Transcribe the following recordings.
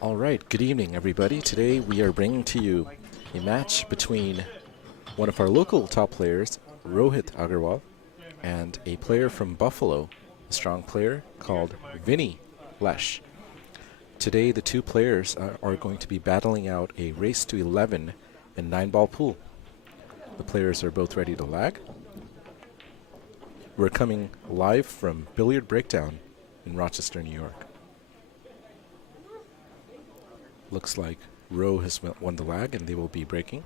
All right, good evening, everybody. Today we are bringing to you a match between one of our local top players, Rohit Aggarwal, and a player from Buffalo, a strong player called Vinnie Lesh. Today the two players are going to be battling out a race to 11 and 9-ball pool. The players are both ready to lag. We're coming live from Billiard Breakdown in Rochester, New York. Looks like Roe has won the lag and they will be breaking.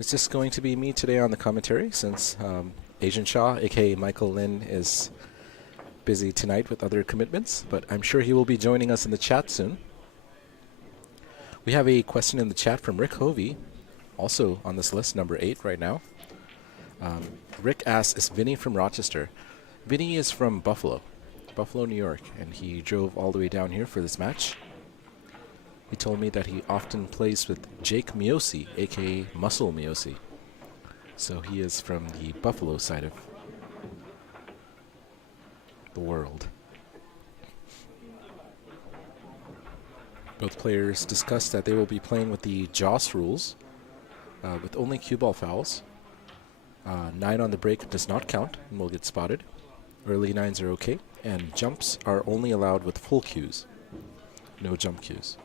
It's just going to be me today on the commentary since Asian Shaw, aka Michael Lin, is busy tonight with other commitments, but I'm sure he will be joining us in the chat soon. We have a question in the chat from Rick Hovey, also on this list, number 8 right now. Rick asks, is Vinnie from Rochester? Vinnie is from Buffalo, New York, and he drove all the way down here for this match. He told me that he often plays with Jake Miosi, aka Muscle Miosi. So he is from the Buffalo side of the world. Both players discussed that they will be playing with the Joss rules, with only cue ball fouls. 9 on the break does not count and will get spotted. Early 9s are okay, and jumps are only allowed with full cues. No jump cues.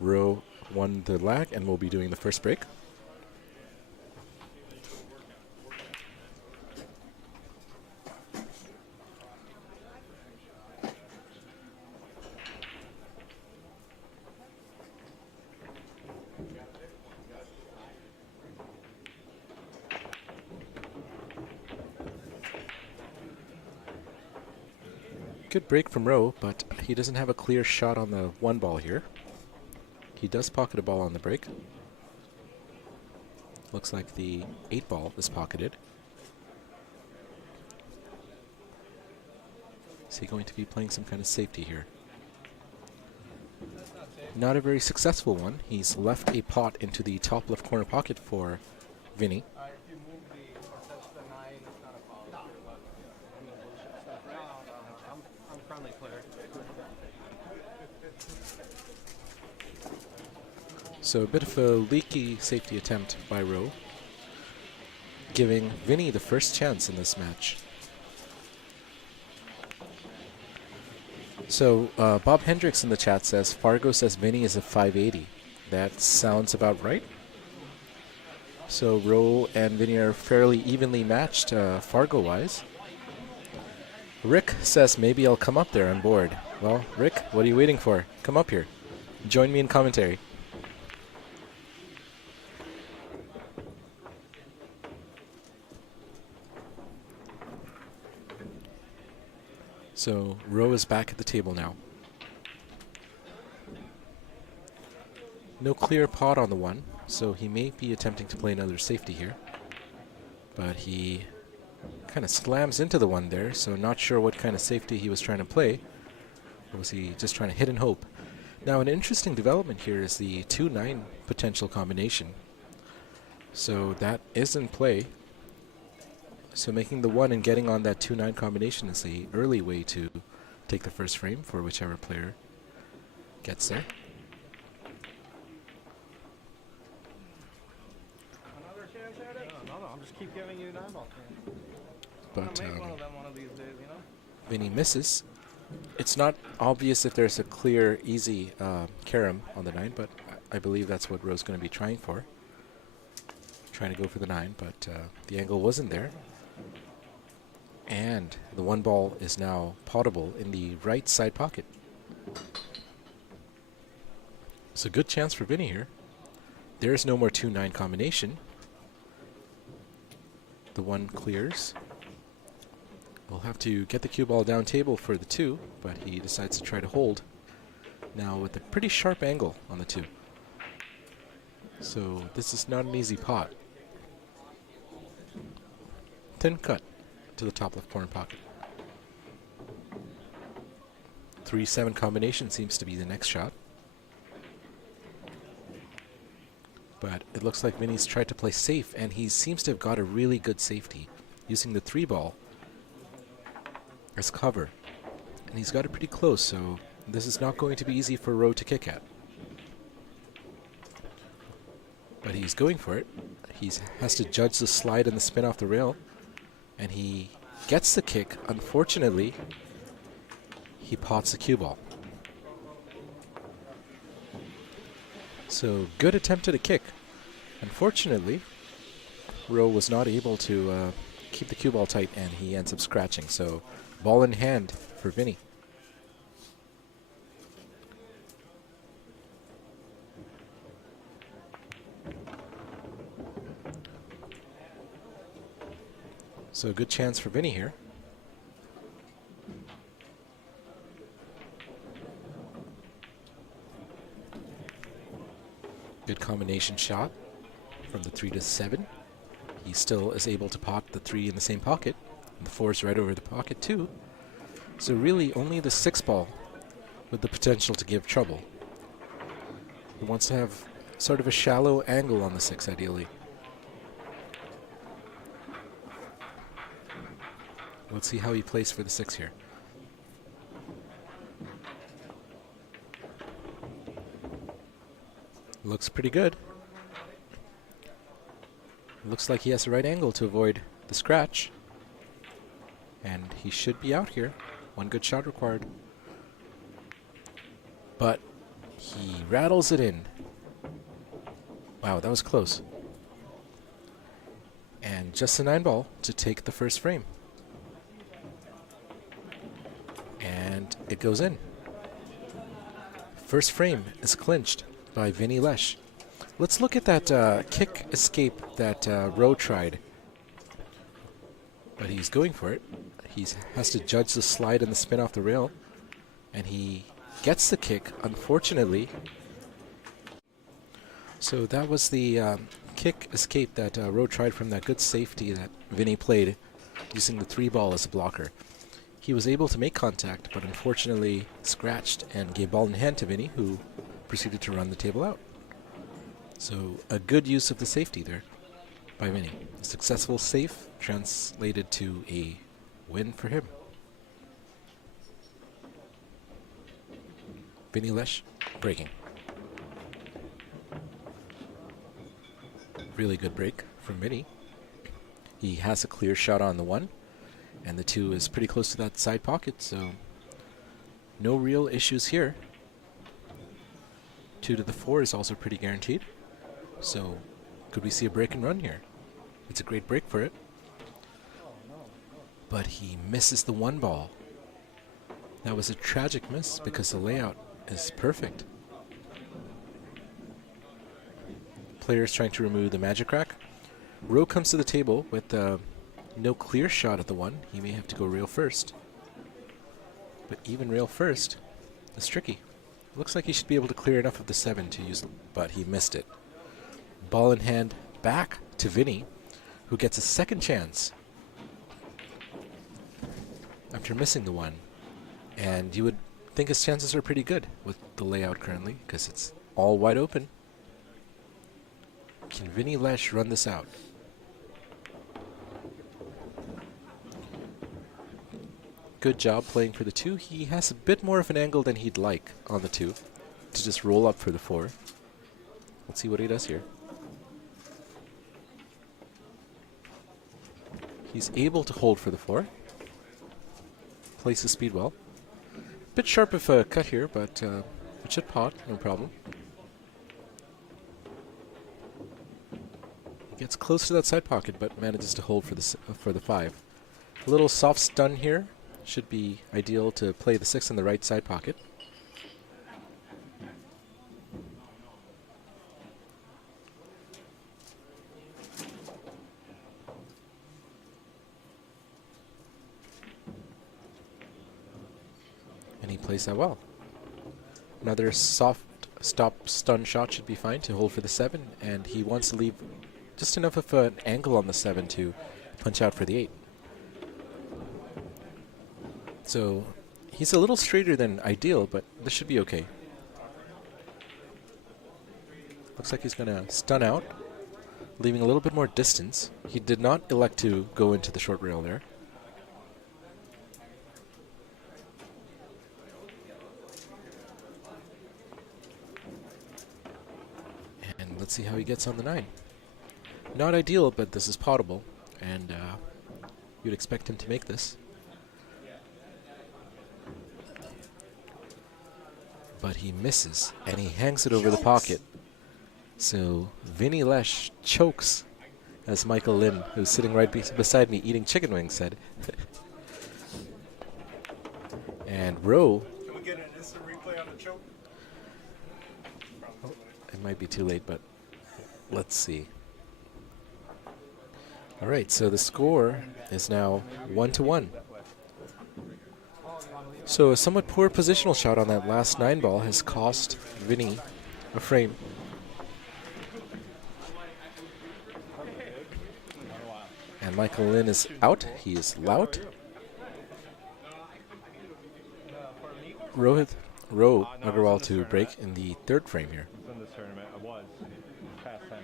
Rowe won the lag and will be doing the first break. Good break from Rowe, but he doesn't have a clear shot on the 1 ball here. He does pocket a ball on the break. Looks like the 8 ball is pocketed. Is he going to be playing some kind of safety here? Not a very successful one. He's left a pot into the top left corner pocket for Vinnie. So a bit of a leaky safety attempt by Rowe, giving Vinnie the first chance in this match. So Bob Hendrix in the chat says, Fargo says Vinnie is a 580. That sounds about right. So Rowe and Vinnie are fairly evenly matched Fargo-wise. Rick says, maybe I'll come up there, I'm bored. Well, Rick, what are you waiting for? Come up here. Join me in commentary. So Rowe is back at the table now. No clear pot on the 1, so he may be attempting to play another safety here. But he kind of slams into the 1 there, so not sure what kind of safety he was trying to play. Or was he just trying to hit and hope? Now an interesting development here is the 2-9 potential combination. So that is in play. So making the 1 and getting on that 2-9 combination is the early way to take the first frame for whichever player gets there. Another chance at it? No, I'm just keep giving you 9-ball. But one of these days, you know? Vinnie misses. It's not obvious if there's a clear, easy carom on the 9, but I believe that's what Rowe's going to be trying for. Trying to go for the 9, but the angle wasn't there. And the 1 ball is now potable in the right side pocket. It's a good chance for Vinnie here. There is no more 2-9 combination. The 1 clears. We'll have to get the cue ball down table for the 2, but he decides to try to hold. Now with a pretty sharp angle on the 2. So this is not an easy pot. Thin cut. to the top left corner pocket. 3-7 combination seems to be the next shot. But it looks like Vinny's tried to play safe, and he seems to have got a really good safety using the 3-ball as cover. And he's got it pretty close, so this is not going to be easy for Rowe to kick at. But he's going for it. He has to judge the slide and the spin off the rail, and he gets the kick. Unfortunately, he pots the cue ball. So good attempt at a kick. Unfortunately, Rowe was not able to keep the cue ball tight, and he ends up scratching. So ball in hand for Vinny. So a good chance for Vinny here. Good combination shot from the 3-7. He still is able to pot the 3 in the same pocket. And the 4 is right over the pocket too. So really only the 6-ball with the potential to give trouble. He wants to have sort of a shallow angle on the 6 ideally. Let's see how he plays for the 6 here. Looks pretty good. Looks like he has the right angle to avoid the scratch. And he should be out here. One good shot required. But he rattles it in. Wow, that was close. And just a 9-ball to take the first frame. And it goes in. First frame is clinched by Vinnie Lesh. Let's look at that kick escape that Rowe tried. But he's going for it. He has to judge the slide and the spin off the rail. And he gets the kick, unfortunately. So that was the kick escape that Rowe tried from that good safety that Vinnie played using the 3-ball as a blocker. He was able to make contact, but unfortunately scratched and gave ball in hand to Vinnie, who proceeded to run the table out. So a good use of the safety there by Vinnie. A successful save translated to a win for him. Vinnie Lesh breaking. Really good break from Vinnie. He has a clear shot on the 1. And the 2 is pretty close to that side pocket, so no real issues here. 2 to the 4 is also pretty guaranteed. So could we see a break and run here? It's a great break for it. But he misses the 1-ball. That was a tragic miss because the layout is perfect. Players trying to remove the magic rack. Rowe comes to the table with no clear shot at the 1. He may have to go rail first. But even rail first is tricky. Looks like he should be able to clear enough of the 7 to use, but he missed it. Ball in hand back to Vinnie, who gets a second chance after missing the 1. And you would think his chances are pretty good with the layout currently, because it's all wide open. Can Vinnie Lesh run this out? Good job playing for the 2. He has a bit more of an angle than he'd like on the 2 to just roll up for the 4. Let's see what he does here. He's able to hold for the 4. Plays the speed well. Bit sharp of a cut here, but it should pot, no problem. Gets close to that side pocket, but manages to hold for the 5. A little soft stun here. Should be ideal to play the 6 in the right side pocket. And he plays that well. Another soft stop stun shot should be fine to hold for the 7, and he wants to leave just enough of an angle on the 7 to punch out for the 8. So he's a little straighter than ideal, but this should be okay. Looks like he's going to stun out, leaving a little bit more distance. He did not elect to go into the short rail there. And let's see how he gets on the 9. Not ideal, but this is potable, and you'd expect him to make this. But he misses, and he hangs it over the pocket. So Vinnie Lesh chokes, as Michael Lin, who's sitting right beside me eating chicken wings, said. And Rowe. Can we get an instant replay on the choke? It might be too late, but let's see. All right, so the score is now 1-1. So a somewhat poor positional shot on that last 9 ball has cost Vinnie a frame. And Michael Lin is out. He is lout. Rohit Aggarwal to break in the 3rd frame here. In this tournament, I was past tense.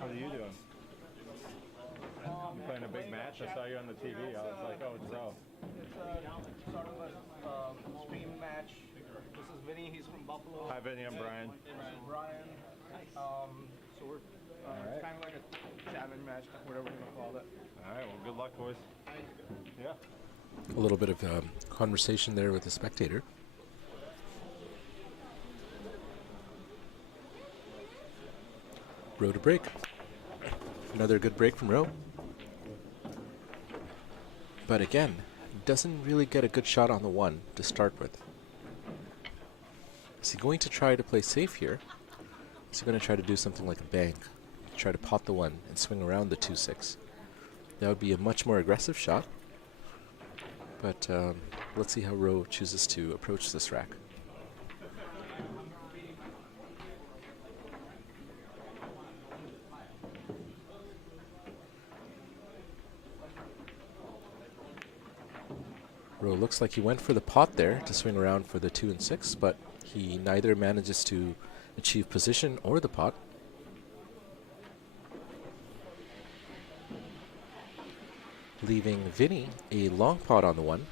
How are you doing? You playing a big match? I saw you on the TV. I was like, oh, it's Roe. It's sort of a stream match. This is Vinny. He's from Buffalo. Hi, Vinny. I'm Brian. This is Brian. So we're it's kind of like a challenge match, whatever you want to call it. All right. Well, good luck, boys. Yeah. A little bit of conversation there with the spectator. Rowe to break. Another good break from Rowe. But again, doesn't really get a good shot on the 1 to start with. Is he going to try to play safe here? Is he going to try to do something like a bank? Try to pot the 1 and swing around the 2-6. That would be a much more aggressive shot. But let's see how Rowe chooses to approach this rack. Rowe looks like he went for the pot there to swing around for the 2 and 6, but he neither manages to achieve position or the pot. Leaving Vinny a long pot on the 1.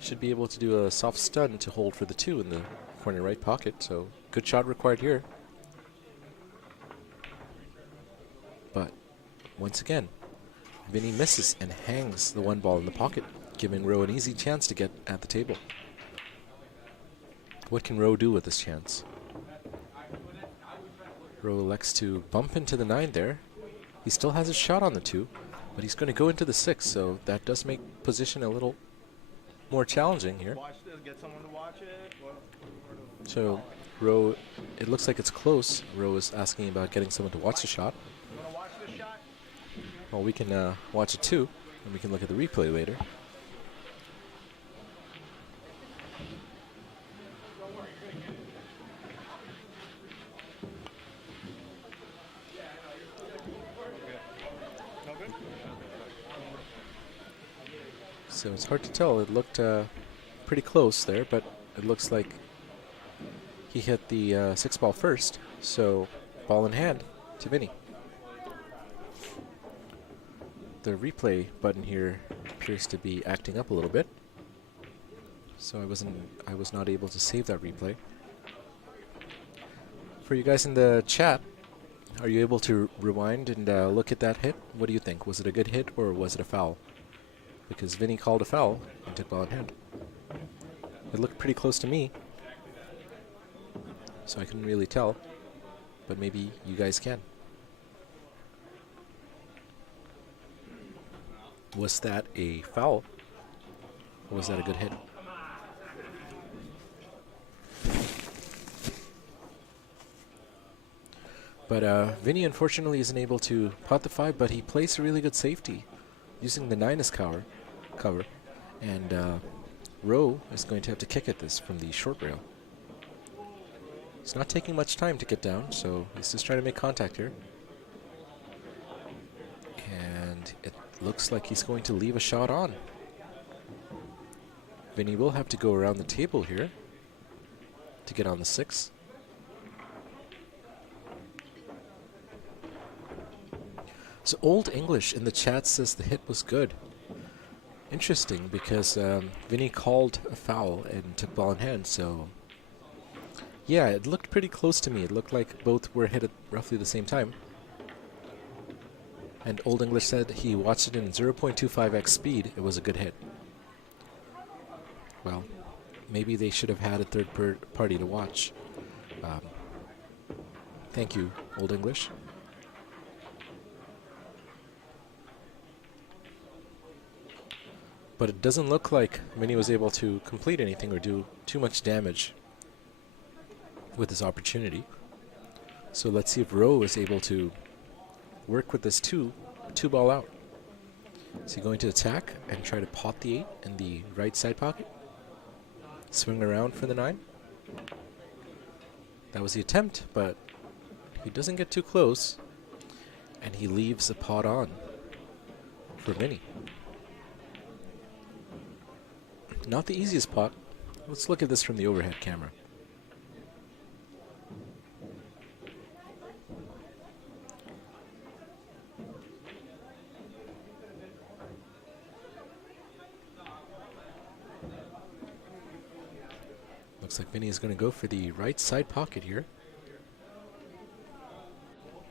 Should be able to do a soft stun to hold for the 2 in the corner right pocket, so good shot required here. But once again, Vinny misses and hangs the 1 ball in the pocket, giving Rowe an easy chance to get at the table. What can Rowe do with this chance? Rowe elects to bump into the 9 there. He still has a shot on the 2, but he's going to go into the 6, so that does make position a little more challenging here. Watch this. Get someone to watch it. So Rowe, it looks like it's close. Rowe is asking about getting someone to watch the shot. You want to watch this shot? Well, we can watch it too, and we can look at the replay later. So it's hard to tell. It looked pretty close there, but it looks like he hit the 6 ball first. So ball in hand to Vinny. The replay button here appears to be acting up a little bit. So I was not able to save that replay. For you guys in the chat, are you able to rewind and look at that hit? What do you think? Was it a good hit or was it a foul? Because Vinny called a foul and took ball in hand. It looked pretty close to me, so I couldn't really tell, but maybe you guys can. Was that a foul, or was that a good hit? But Vinny unfortunately isn't able to pot the 5, but he plays a really good safety using the 9 as cover. And Rowe is going to have to kick at this from the short rail. It's not taking much time to get down, so he's just trying to make contact here. And And it looks like he's going to leave a shot on. Vinnie will have to go around the table here to get on the 6. So Old English in the chat says the hit was good. Interesting, because Vinnie called a foul and took ball in hand, so yeah, it looked pretty close to me. It looked like both were hit at roughly the same time. And Old English said he watched it in 0.25x speed. It was a good hit. Well, maybe they should have had a third party to watch. Thank you, Old English. But it doesn't look like Vinnie was able to complete anything or do too much damage with this opportunity. So let's see if Rowe is able to work with this two ball out. Is he going to attack and try to pot the 8 in the right side pocket? Swing around for the 9? That was the attempt, but he doesn't get too close. And he leaves a pot on for Vinnie. Not the easiest pot. Let's look at this from the overhead camera. Looks like Vinnie is going to go for the right side pocket here.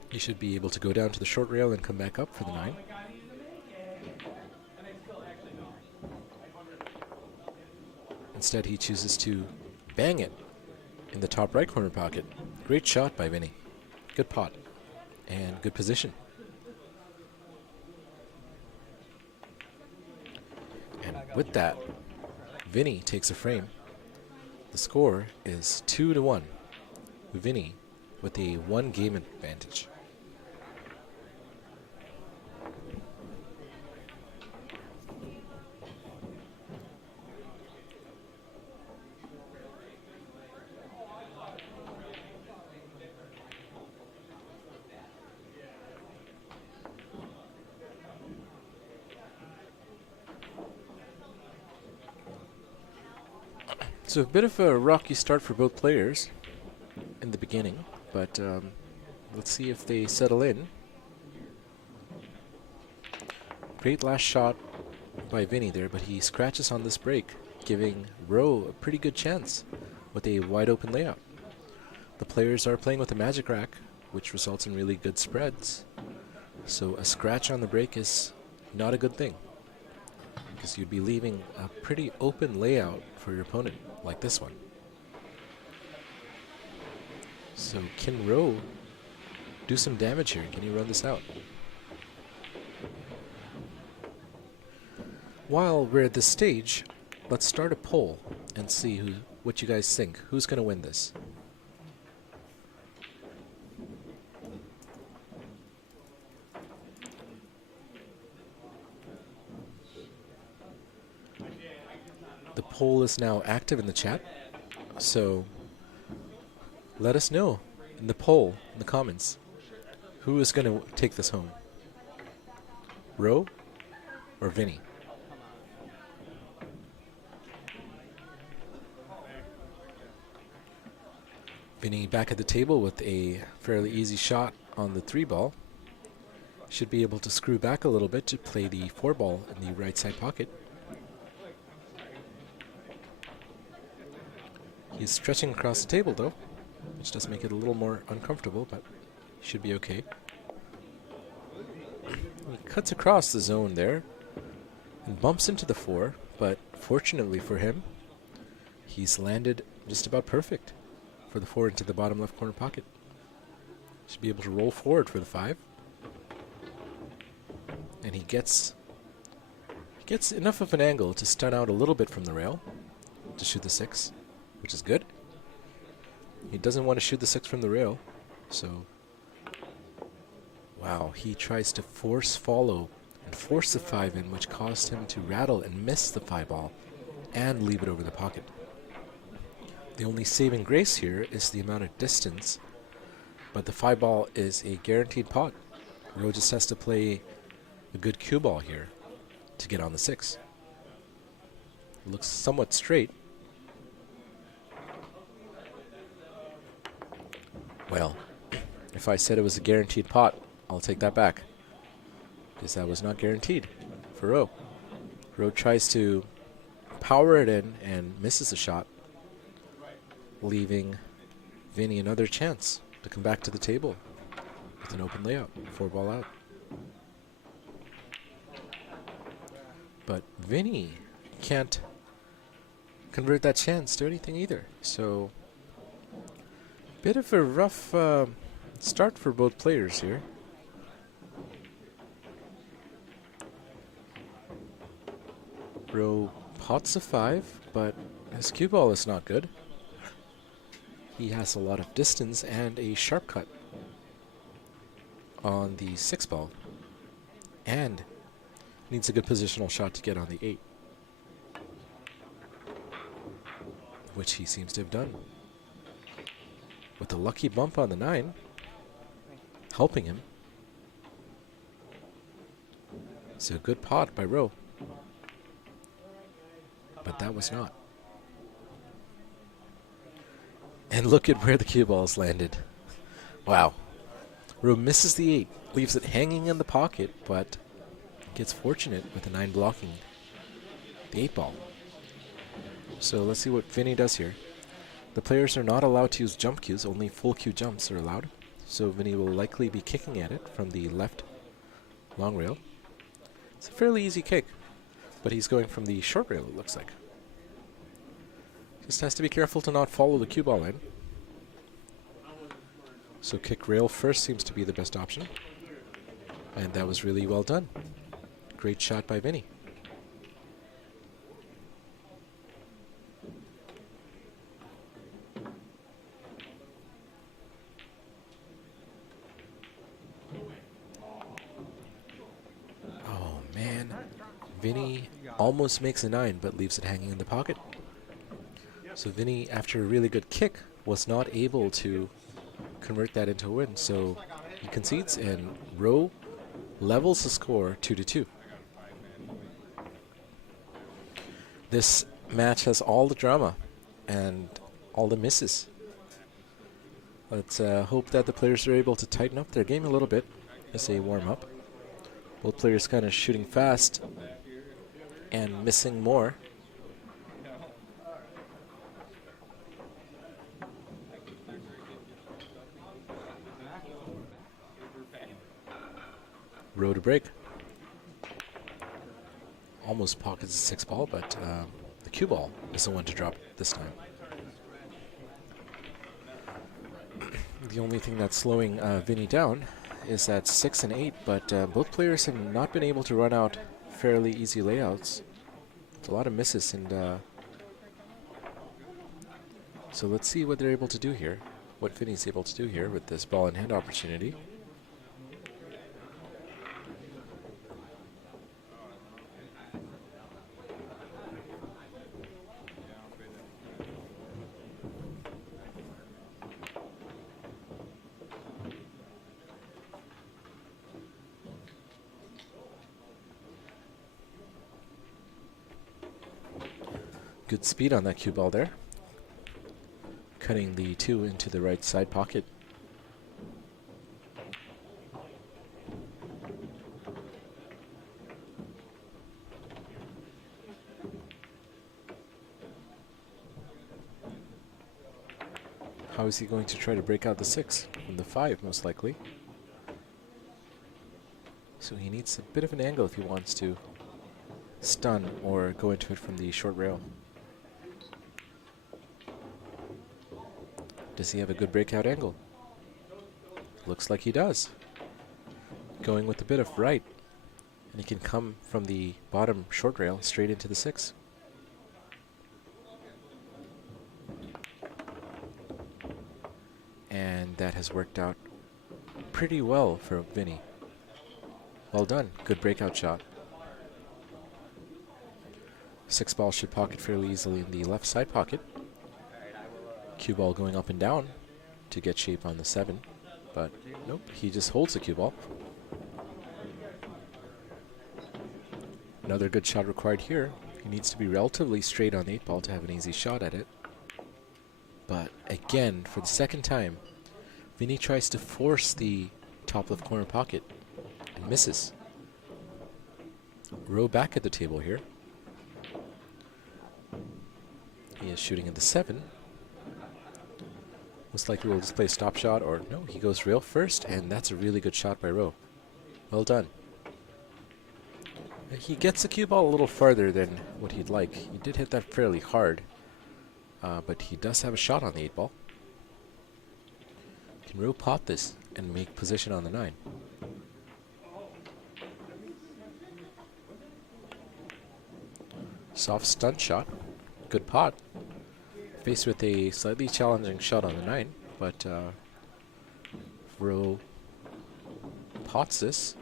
He should be able to go down to the short rail and come back up for the 9. Instead, he chooses to bang it in the top right corner pocket. Great shot by Vinnie. Good pot and good position. And with that, Vinnie takes a frame. The score is 2-1. Vinnie with a 1-game advantage. So a bit of a rocky start for both players in the beginning, but let's see if they settle in. Great last shot by Vinnie there, but he scratches on this break, giving Rowe a pretty good chance with a wide open layout. The players are playing with a magic rack, which results in really good spreads. So a scratch on the break is not a good thing, because you'd be leaving a pretty open layout for your opponent, like this one. So can Rowe do some damage here? Can he run this out? While we're at this stage, let's start a poll and see what you guys think. Who's going to win this? The poll is now active in the chat, so let us know in the poll, in the comments, who is going to take this home? Rowe or Vinnie? Vinnie back at the table with a fairly easy shot on the 3 ball. Should be able to screw back a little bit to play the 4 ball in the right side pocket. He's stretching across the table though, which does make it a little more uncomfortable, but should be okay. He cuts across the zone there and bumps into the 4, but fortunately for him, he's landed just about perfect for the 4 into the bottom left corner pocket. Should be able to roll forward for the 5. And he gets enough of an angle to stun out a little bit from the rail to shoot the 6. Which is good. He doesn't want to shoot the 6 from the rail, so wow, he tries to force follow and force the 5 in, which caused him to rattle and miss the 5 ball and leave it over the pocket. The only saving grace here is the amount of distance, but the 5 ball is a guaranteed pot. Rhodes just has to play a good cue ball here to get on the 6. It looks somewhat straight. Well, if I said it was a guaranteed pot, I'll take that back, because that was not guaranteed for Rowe. Rowe tries to power it in and misses the shot, leaving Vinnie another chance to come back to the table with an open layout, 4-ball out. But Vinnie can't convert that chance to anything either. So, bit of a rough start for both players here. Rowe pots a 5, but his cue ball is not good. He has a lot of distance and a sharp cut on the 6-ball, and needs a good positional shot to get on the 8, which he seems to have done, with a lucky bump on the 9 helping him. So a good pot by Rowe, but that was not. And look at where the cue ball's landed. Wow. Rowe misses the 8, leaves it hanging in the pocket, but gets fortunate with the 9 blocking the 8-ball. So let's see what Vinnie does here. The players are not allowed to use jump cues, only full cue jumps are allowed. So Vinnie will likely be kicking at it from the left long rail. It's a fairly easy kick, but he's going from the short rail, it looks like. Just has to be careful to not follow the cue ball line. So kick rail first seems to be the best option. And that was really well done. Great shot by Vinnie. Oh man, Vinnie almost makes a 9 but leaves it hanging in the pocket. So Vinnie, after a really good kick, was not able to convert that into a win. So he concedes, and Rowe levels the score 2-2. This match has all the drama and all the misses. Let's hope that the players are able to tighten up their game a little bit as they warm up. Both players kind of shooting fast and missing more. Rowe to break. Almost pockets the 6-ball, but the cue ball is the one to drop this time. The only thing that's slowing Vinnie down is that 6 and 8, but both players have not been able to run out fairly easy layouts. It's a lot of misses, and so let's see what they're able to do here, what Vinnie's able to do here with this ball in hand opportunity. Good speed on that cue ball there. Cutting the 2 into the right side pocket. How is he going to try to break out the 6 from the 5, most likely? So he needs a bit of an angle if he wants to stun or go into it from the short rail. Does he have a good breakout angle? Looks like he does. Going with a bit of right, and he can come from the bottom short rail straight into the 6. And that has worked out pretty well for Vinnie. Well done. Good breakout shot. 6-ball should pocket fairly easily in the left side pocket. Cue ball going up and down to get shape on the 7, but nope, he just holds the cue ball. Another good shot required here. He needs to be relatively straight on the 8-ball to have an easy shot at it. But again, for the second time, Vinnie tries to force the top left corner pocket and misses. Rowe back at the table here. He is shooting at the 7. Most likely we'll just play a stop shot, or no, he goes rail first, and that's a really good shot by Rowe. Well done. He gets the cue ball a little farther than what he'd like. He did hit that fairly hard, but he does have a shot on the 8-ball. Can Rowe pot this and make position on the 9? Soft stunt shot. Good pot. Faced with a slightly challenging shot on the 9, but Rowe pots this.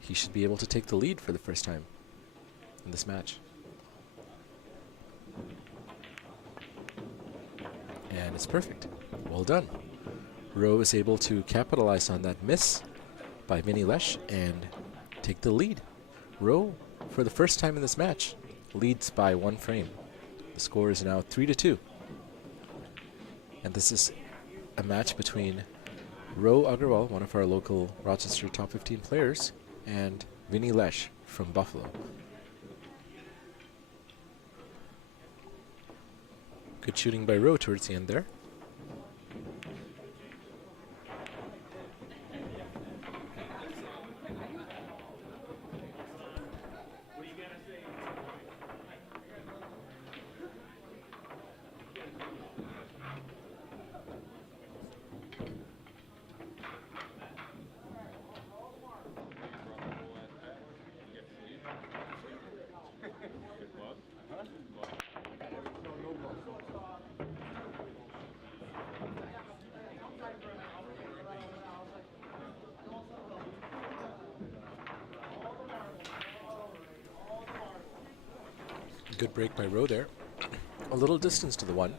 He should be able to take the lead for the first time in this match. And it's perfect. Well done. Rowe is able to capitalize on that miss by Vinnie Lesh and take the lead. Rowe, for the first time in this match, leads by 1 frame. The score is now 3-2. And this is a match between Rohit Aggarwal, one of our local Rochester top 15 players, and Vinnie Lesh from Buffalo. Good shooting by Rowe towards the end there. Good break by Rowe there. A little distance to the 1.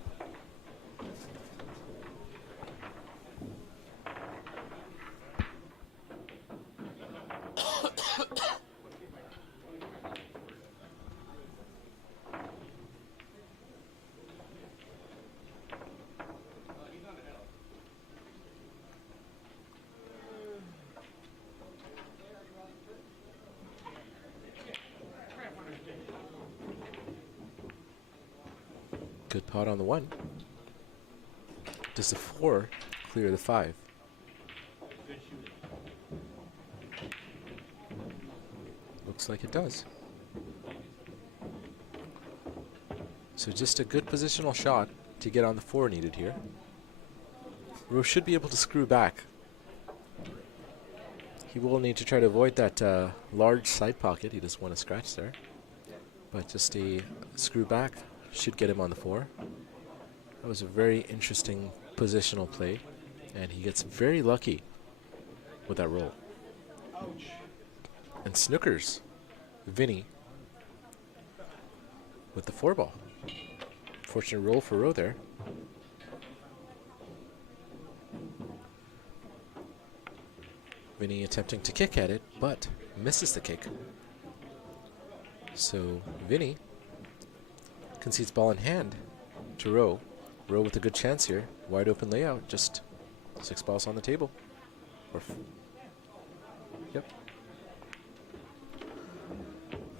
Good pot on the 1. Does the 4 clear the 5? Looks like it does. So just a good positional shot to get on the 4 needed here. Rowe should be able to screw back. He will need to try to avoid that large side pocket. He doesn't want to scratch there. But just a screw back should get him on the 4. That was a very interesting positional play, and he gets very lucky with that roll. Ouch. And snookers Vinnie with the 4-ball. Fortunate roll for Rowe there. Vinnie attempting to kick at it, but misses the kick. So Vinnie concedes ball in hand to Rowe. Rowe with a good chance here. Wide open layout, just 6 balls on the table. Or yep.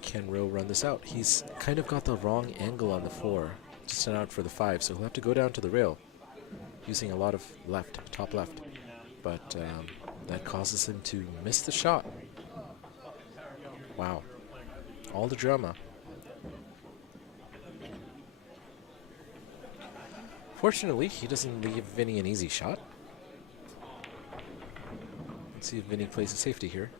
Can Rowe run this out? He's kind of got the wrong angle on the 4. Just an out for the 5, so he'll have to go down to the rail using a lot of left, top left. But that causes him to miss the shot. Wow. All the drama. Fortunately, he doesn't leave Vinnie an easy shot. Let's see if Vinnie plays a safety here.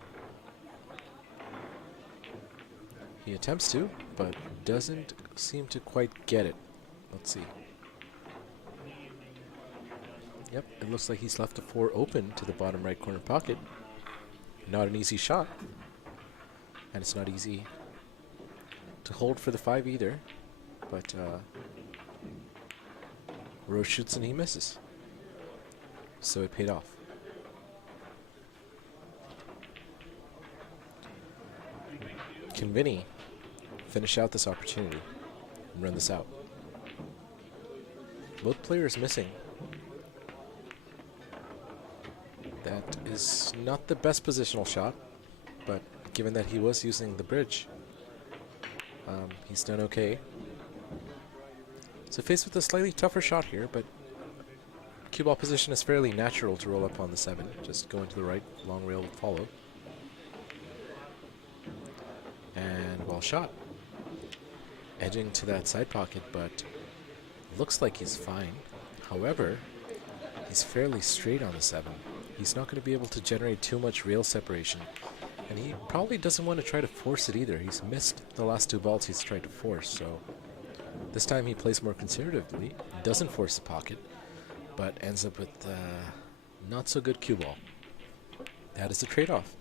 He attempts to, but doesn't seem to quite get it. Let's see. Yep, it looks like he's left the 4 open to the bottom right corner pocket. Not an easy shot. And it's not easy to hold for the 5 either. But Rowe shoots and he misses. So it paid off. Can Vinnie finish out this opportunity and run this out? Both players missing. That is not the best positional shot, but given that he was using the bridge, he's done okay. So faced with a slightly tougher shot here, but cue ball position is fairly natural to roll up on the 7. Just going to the right, long rail will follow. And well shot. Edging to that side pocket, but looks like he's fine. However, he's fairly straight on the 7. He's not going to be able to generate too much rail separation. And he probably doesn't want to try to force it either. He's missed the last 2 balls he's tried to force, so this time he plays more conservatively, doesn't force the pocket, but ends up with not so good cue ball. That is the trade-off.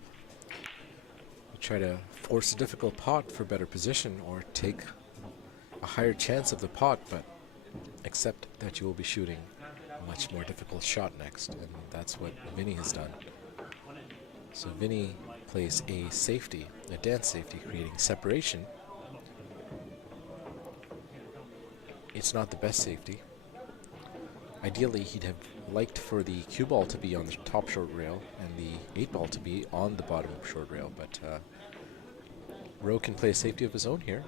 You try to force a difficult pot for better position or take a higher chance of the pot, but accept that you will be shooting a much more difficult shot next, and that's what Vinnie has done. So Vinnie plays a safety, a dance safety, creating separation. It's not the best safety. Ideally, he'd have liked for the cue ball to be on the top short rail and the 8 ball to be on the bottom short rail, but Rowe can play a safety of his own here.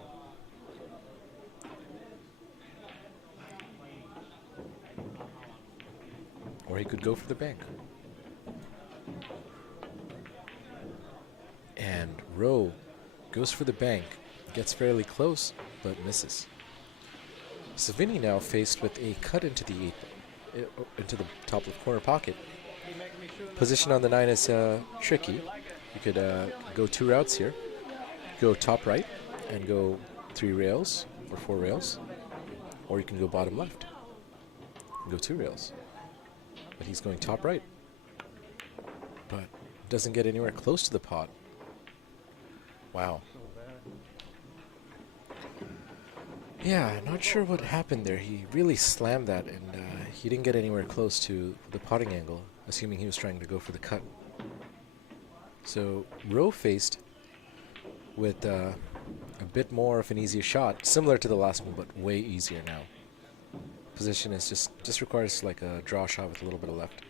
Or he could go for the bank. And Rowe goes for the bank, gets fairly close, but misses. So Vinnie now faced with a cut into the into the top left corner pocket. Position on the 9 is tricky. You could go 2 routes here. Go top right and go 3 rails or 4 rails, or you can go bottom left and go 2 rails. But he's going top right, but doesn't get anywhere close to the pot. Wow. Yeah, not sure what happened there. He really slammed that, and he didn't get anywhere close to the potting angle, assuming he was trying to go for the cut. So Rowe faced with a bit more of an easier shot, similar to the last one, but way easier now. Position is just requires like a draw shot with a little bit of left.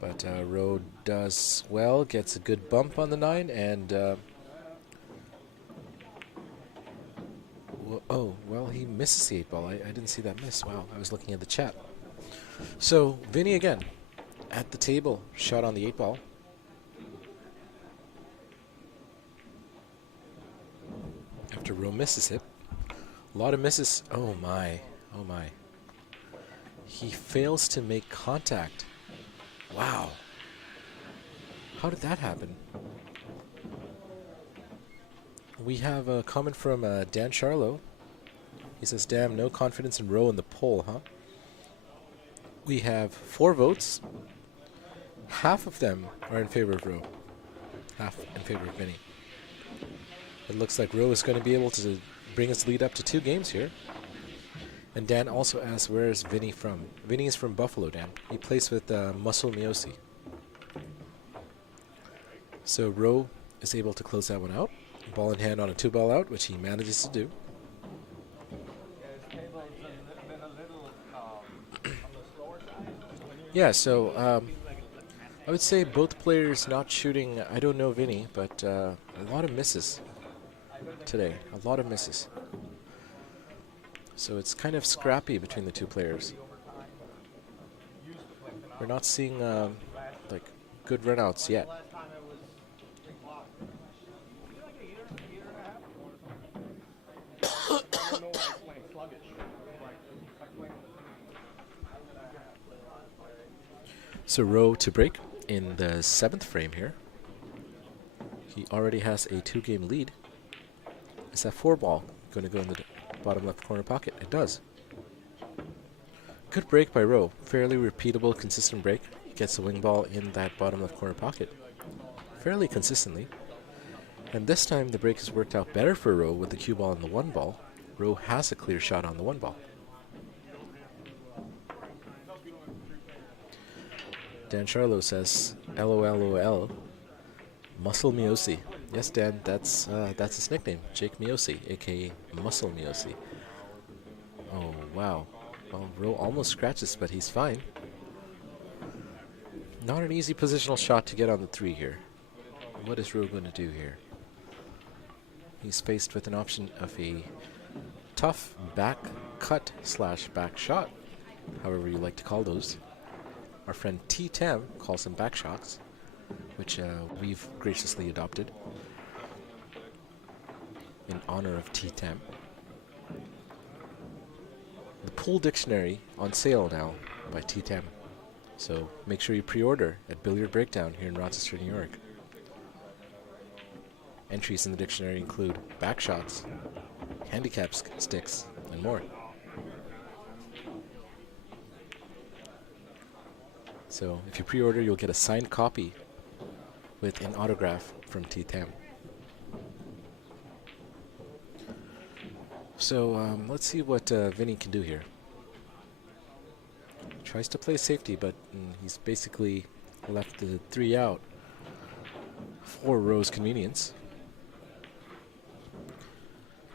But Rowe does well, gets a good bump on the 9, and oh, well, he misses the 8 ball. I didn't see that miss. Wow, I was looking at the chat. So Vinnie again at the table, shot on the 8 ball. After Rowe misses it. A lot of misses. Oh my, oh my. He fails to make contact. Wow. How did that happen? We have a comment from Dan Charlo. He says, damn, no confidence in Rowe in the poll, huh? We have 4 votes. Half of them are in favor of Rowe. Half in favor of Vinnie. It looks like Rowe is going to be able to bring his lead up to 2 games here. And Dan also asks, where is Vinnie from? Vinnie is from Buffalo, Dan. He plays with Muscle Miosi. So Rowe is able to close that one out. Ball in hand on a 2 ball out, which he manages to do. Yeah, so I would say both players not shooting, I don't know Vinnie, but a lot of misses today. A lot of misses. So it's kind of scrappy between the 2 players. We're not seeing like good runouts yet. So Rowe to break in the 7th frame here. He already has a 2-game lead. Is that 4 ball going to go in the bottom left corner pocket? It does. Good break by Rowe. Fairly repeatable, consistent break. He gets the wing ball in that bottom left corner pocket fairly consistently. And this time the break has worked out better for Rowe with the cue ball and the 1 ball. Rowe has a clear shot on the 1 ball. Dan Charlo says, LOLOL. Muscle Miosi. Yes, Dan, that's his nickname. Jake Miosi, aka Muscle Miosi. Oh, wow. Well, Rowe almost scratches, but he's fine. Not an easy positional shot to get on the 3 here. What is Rowe going to do here? He's faced with an option of a tough back cut / back shot, however you like to call those. Our friend T Tam calls them back shots, which we've graciously adopted in honor of T Tam. The Pool Dictionary on sale now by T Tam, so make sure you pre-order at Billiard Breakdown here in Rochester, New York. Entries in the dictionary include back shots, handicap sticks, and more. So if you pre-order, you'll get a signed copy with an autograph from T Tam. So let's see what Vinnie can do here. Tries to play safety, but he's basically left the 3 out for Rowe's convenience.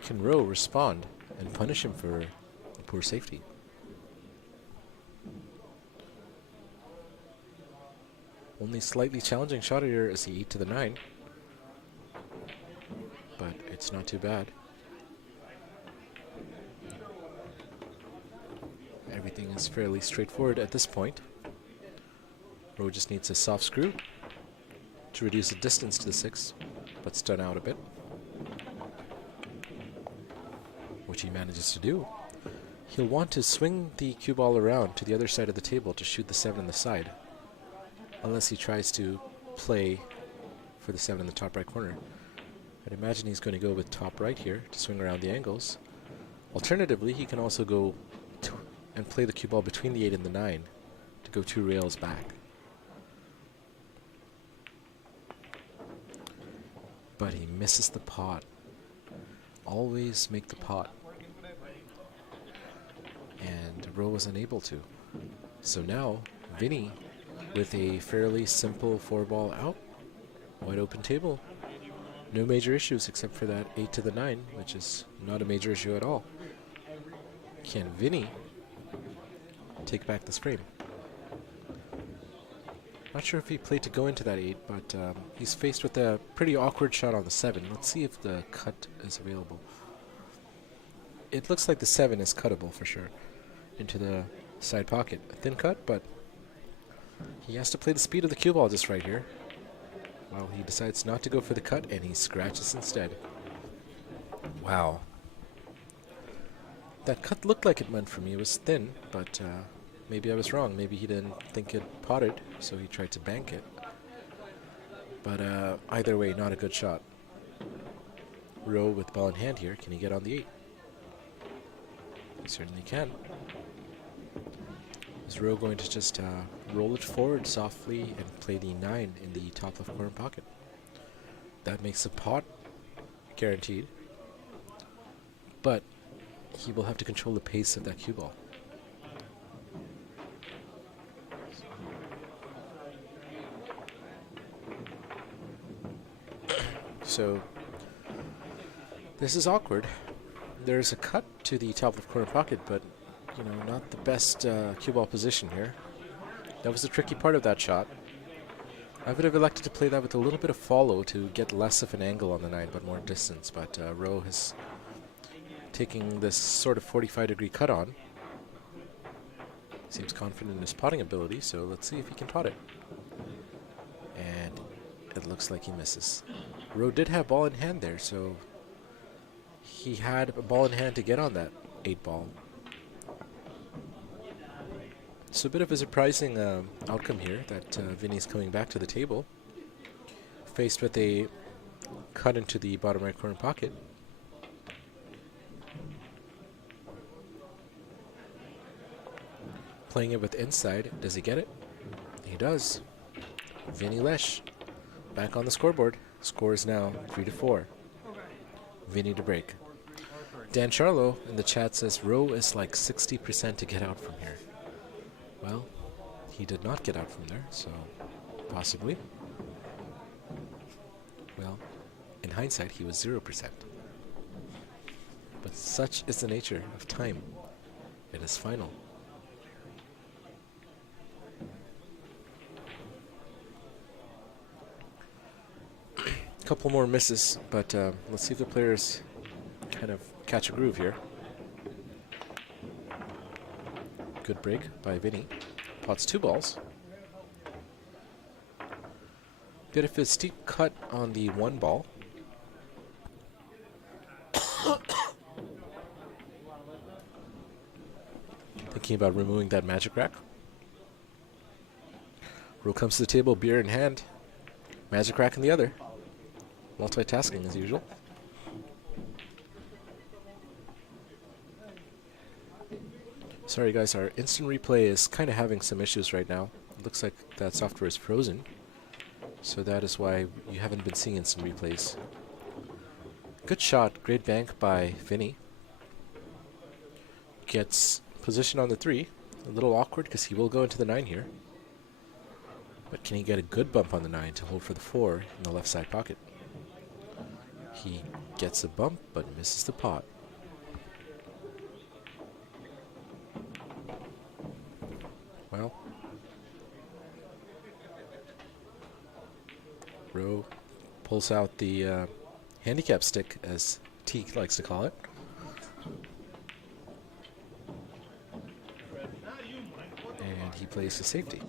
Can Rowe respond and punish him for poor safety? Only slightly challenging shot here is the 8 to the 9, but it's not too bad. Everything is fairly straightforward at this point. Rowe just needs a soft screw to reduce the distance to the 6, but stun out a bit, which he manages to do. He'll want to swing the cue ball around to the other side of the table to shoot the 7 on the side, unless he tries to play for the 7 in the top right corner. I'd imagine he's going to go with top right here to swing around the angles. Alternatively, he can also go and play the cue ball between the 8 and the 9 to go 2 rails back. But he misses the pot. Always make the pot. And Rowe was unable to. So now, Vinnie, with a fairly simple 4-ball out, wide open table. No major issues except for that 8 to the 9, which is not a major issue at all. Can Vinnie take back this frame? Not sure if he played to go into that 8, but he's faced with a pretty awkward shot on the 7. Let's see if the cut is available. It looks like the 7 is cuttable for sure into the side pocket. A thin cut, but he has to play the speed of the cue ball just right here. Well, he decides not to go for the cut, and he scratches instead. Wow. That cut looked like it went for me. It was thin, but maybe I was wrong. Maybe he didn't think it potted, so he tried to bank it. But either way, not a good shot. Rowe with ball in hand here. Can he get on the 8? He certainly can. Is Rowe going to just roll it forward softly and play the 9 in the top left corner pocket? That makes a pot guaranteed. But he will have to control the pace of that cue ball. So this is awkward. There's a cut to the top left corner pocket, but you know, not the best cue ball position here. That was the tricky part of that shot. I would have elected to play that with a little bit of follow to get less of an angle on the 9, but more distance. But Rowe has taking this sort of 45-degree cut on. Seems confident in his potting ability, so let's see if he can pot it. And it looks like he misses. Rowe did have ball in hand there, so he had a ball in hand to get on that 8 ball. So a bit of a surprising outcome here that Vinnie's coming back to the table, faced with a cut into the bottom right corner pocket. Playing it with inside. Does he get it? He does. Vinnie Lesh back on the scoreboard. Score is now 3-4. Vinnie to break. Dan Charlo in the chat says Rowe is like 60% to get out from here. Well, he did not get out from there, so possibly. hindsight, he was 0%. But such is the nature of time. It is final. Couple more misses, but let's see if the players kind of catch a groove here. Good break by Vinnie. Pots 2 balls. Bit of a steep cut on the 1 ball. Thinking about removing that magic rack. Row comes to the table, beer in hand. Magic rack in the other. Multitasking as usual. Sorry guys, our instant replay is kind of having some issues right now. It looks like that software is frozen. So that is why you haven't been seeing instant replays. Good shot, great bank by Vinnie. Gets position on the 3. A little awkward because he will go into the 9 here. But can he get a good bump on the 9 to hold for the 4 in the left side pocket? He gets a bump but misses the pot. Well, Rowe pulls out the handicap stick, as T likes to call it. And he plays the safety.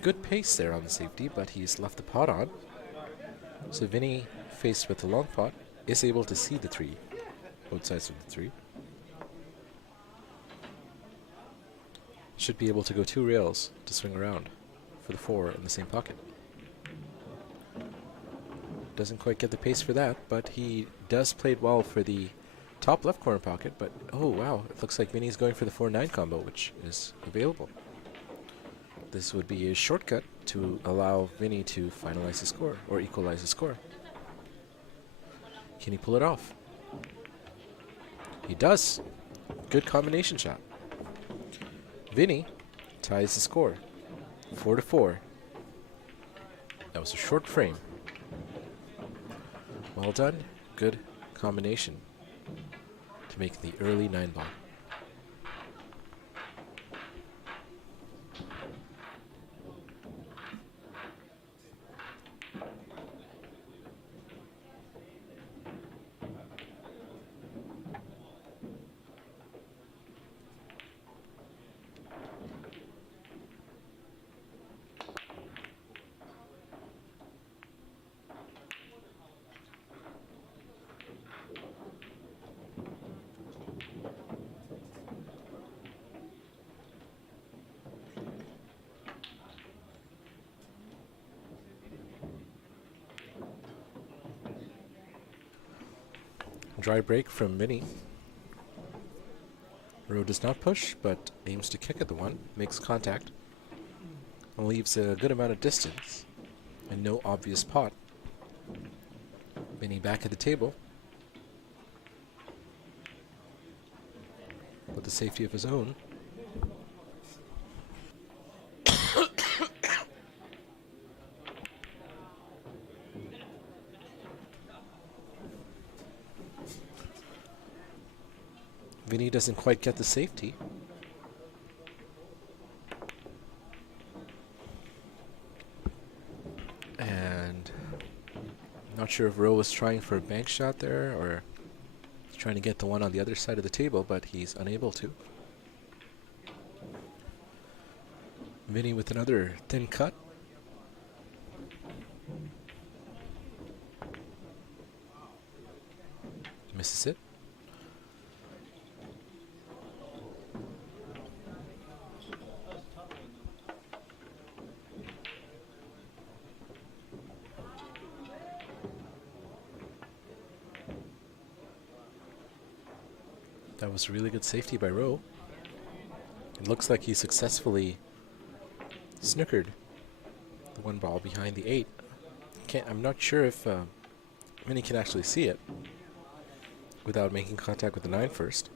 Good pace there on the safety, but he's left the pot on. So Vinnie, faced with the long pot, is able to see the 3, both sides of the 3. Should be able to go 2 rails to swing around for the 4 in the same pocket. Doesn't quite get the pace for that, but he does play it well for the top left corner pocket. But oh wow, it looks like Vinnie's going for the 4-9 combo, which is available. This would be a shortcut to allow Vinnie to finalize the score or equalize the score. Can he pull it off? He does. Good combination shot. Vinnie ties the score, 4-4. That was a short frame. Well done. Good combination to make the early 9 ball. Dry break from Vinnie. Rowe does not push, but aims to kick at the 1, makes contact, and leaves a good amount of distance, and no obvious pot. Vinnie back at the table, with the safety of his own. Vinnie doesn't quite get the safety. And not sure if Rowe was trying for a bank shot there or trying to get the 1 on the other side of the table, but he's unable to. Vinnie with another thin cut. Misses it. That was really good safety by Rowe. It looks like he successfully snookered the 1 ball behind the 8. I'm not sure if Vinnie can actually see it without making contact with the 9 first.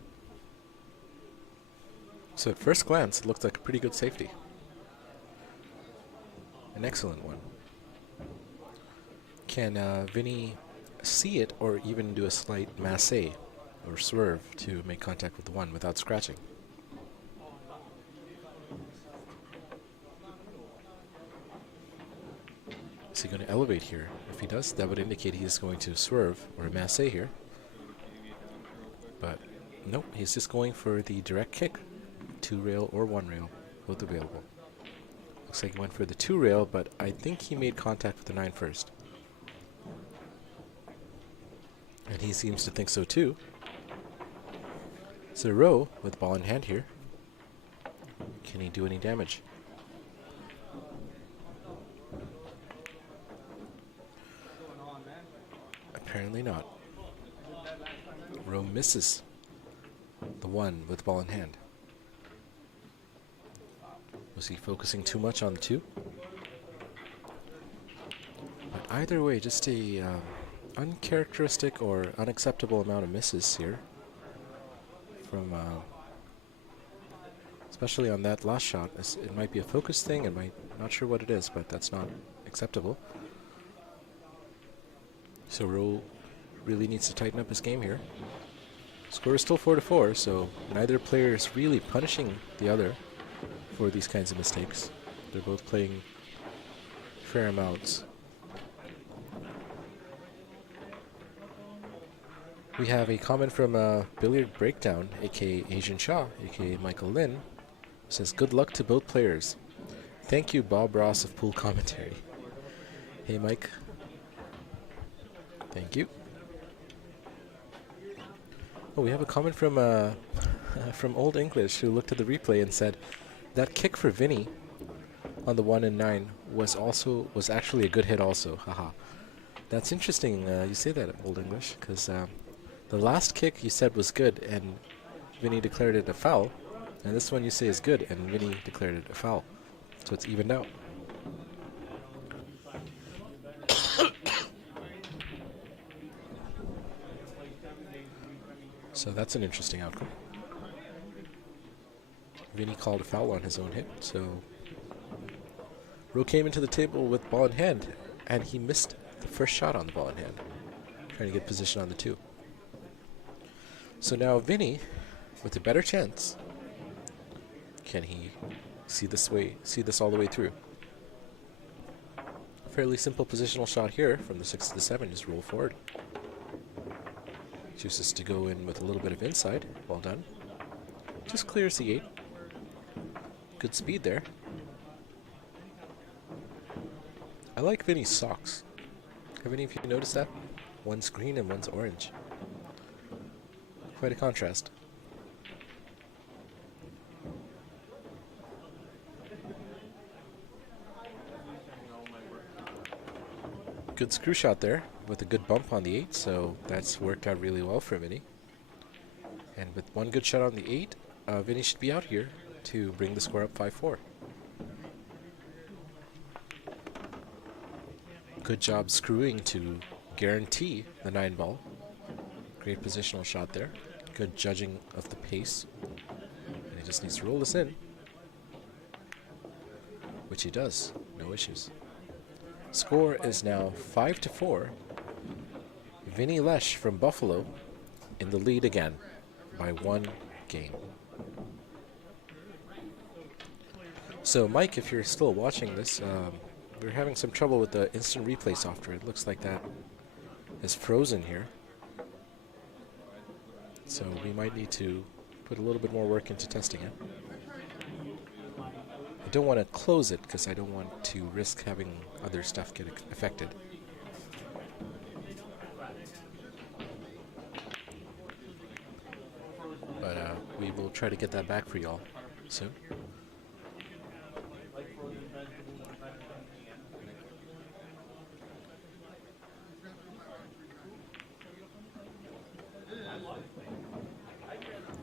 So at first glance, it looked like a pretty good safety. An excellent one. Can Vinnie see it or even do a slight masse or swerve to make contact with the 1 without scratching? Is he going to elevate here? If he does, that would indicate he is going to swerve or masse here. But nope, he's just going for the direct kick. 2 rail or 1 rail, both available. Looks like he went for the 2 rail, but I think he made contact with the 9 first. And he seems to think so too. So Rowe with ball in hand here. Can he do any damage? Apparently not. Rowe misses the 1 with ball in hand. Was he focusing too much on the 2? But either way, just a uncharacteristic or unacceptable amount of misses here. From especially on that last shot. It might be a focus thing, not sure what it is, but that's not acceptable. So Rowe really needs to tighten up his game here. Score is still 4-4, so neither player is really punishing the other for these kinds of mistakes. They're both playing fair amounts. We have a comment from Billiard Breakdown, aka Asian Shaw, aka Michael Lin, who says, "Good luck to both players. Thank you, Bob Ross of Pool Commentary." Hey, Mike. Thank you. Oh, we have a comment from from Old English who looked at the replay and said that kick for Vinnie on the 1 and 9 was actually a good hit also. Haha. That's interesting. You say that, Old English, because the last kick you said was good and Vinnie declared it a foul, and this one you say is good and Vinnie declared it a foul. So it's evened out. So that's an interesting outcome. Vinnie called a foul on his own hit, so Rowe came into the table with ball in hand, and he missed the first shot on the ball in hand, trying to get position on the 2. So now Vinnie, with a better chance, can he see this all the way through? Fairly simple positional shot here from the 6 to the 7, just roll forward. Chooses to go in with a little bit of inside, well done. Just clears the 8. Good speed there. I like Vinnie's socks. Have any of you noticed that? One's green and one's orange. Quite a contrast. Good screw shot there with a good bump on the 8, so that's worked out really well for Vinnie. And with one good shot on the 8, Vinnie should be out here to bring the score up 5-4. Good job screwing to guarantee the 9 ball. Great positional shot there. Good judging of the pace. And he just needs to roll this in, which he does. No issues. Score is now 5-4. Vinnie Lesh from Buffalo in the lead again by 1 game. So Mike, if you're still watching this, we're having some trouble with the instant replay software. It looks like that is frozen here. So we might need to put a little bit more work into testing it. I don't want to close it because I don't want to risk having other stuff get affected. But we will try to get that back for y'all soon.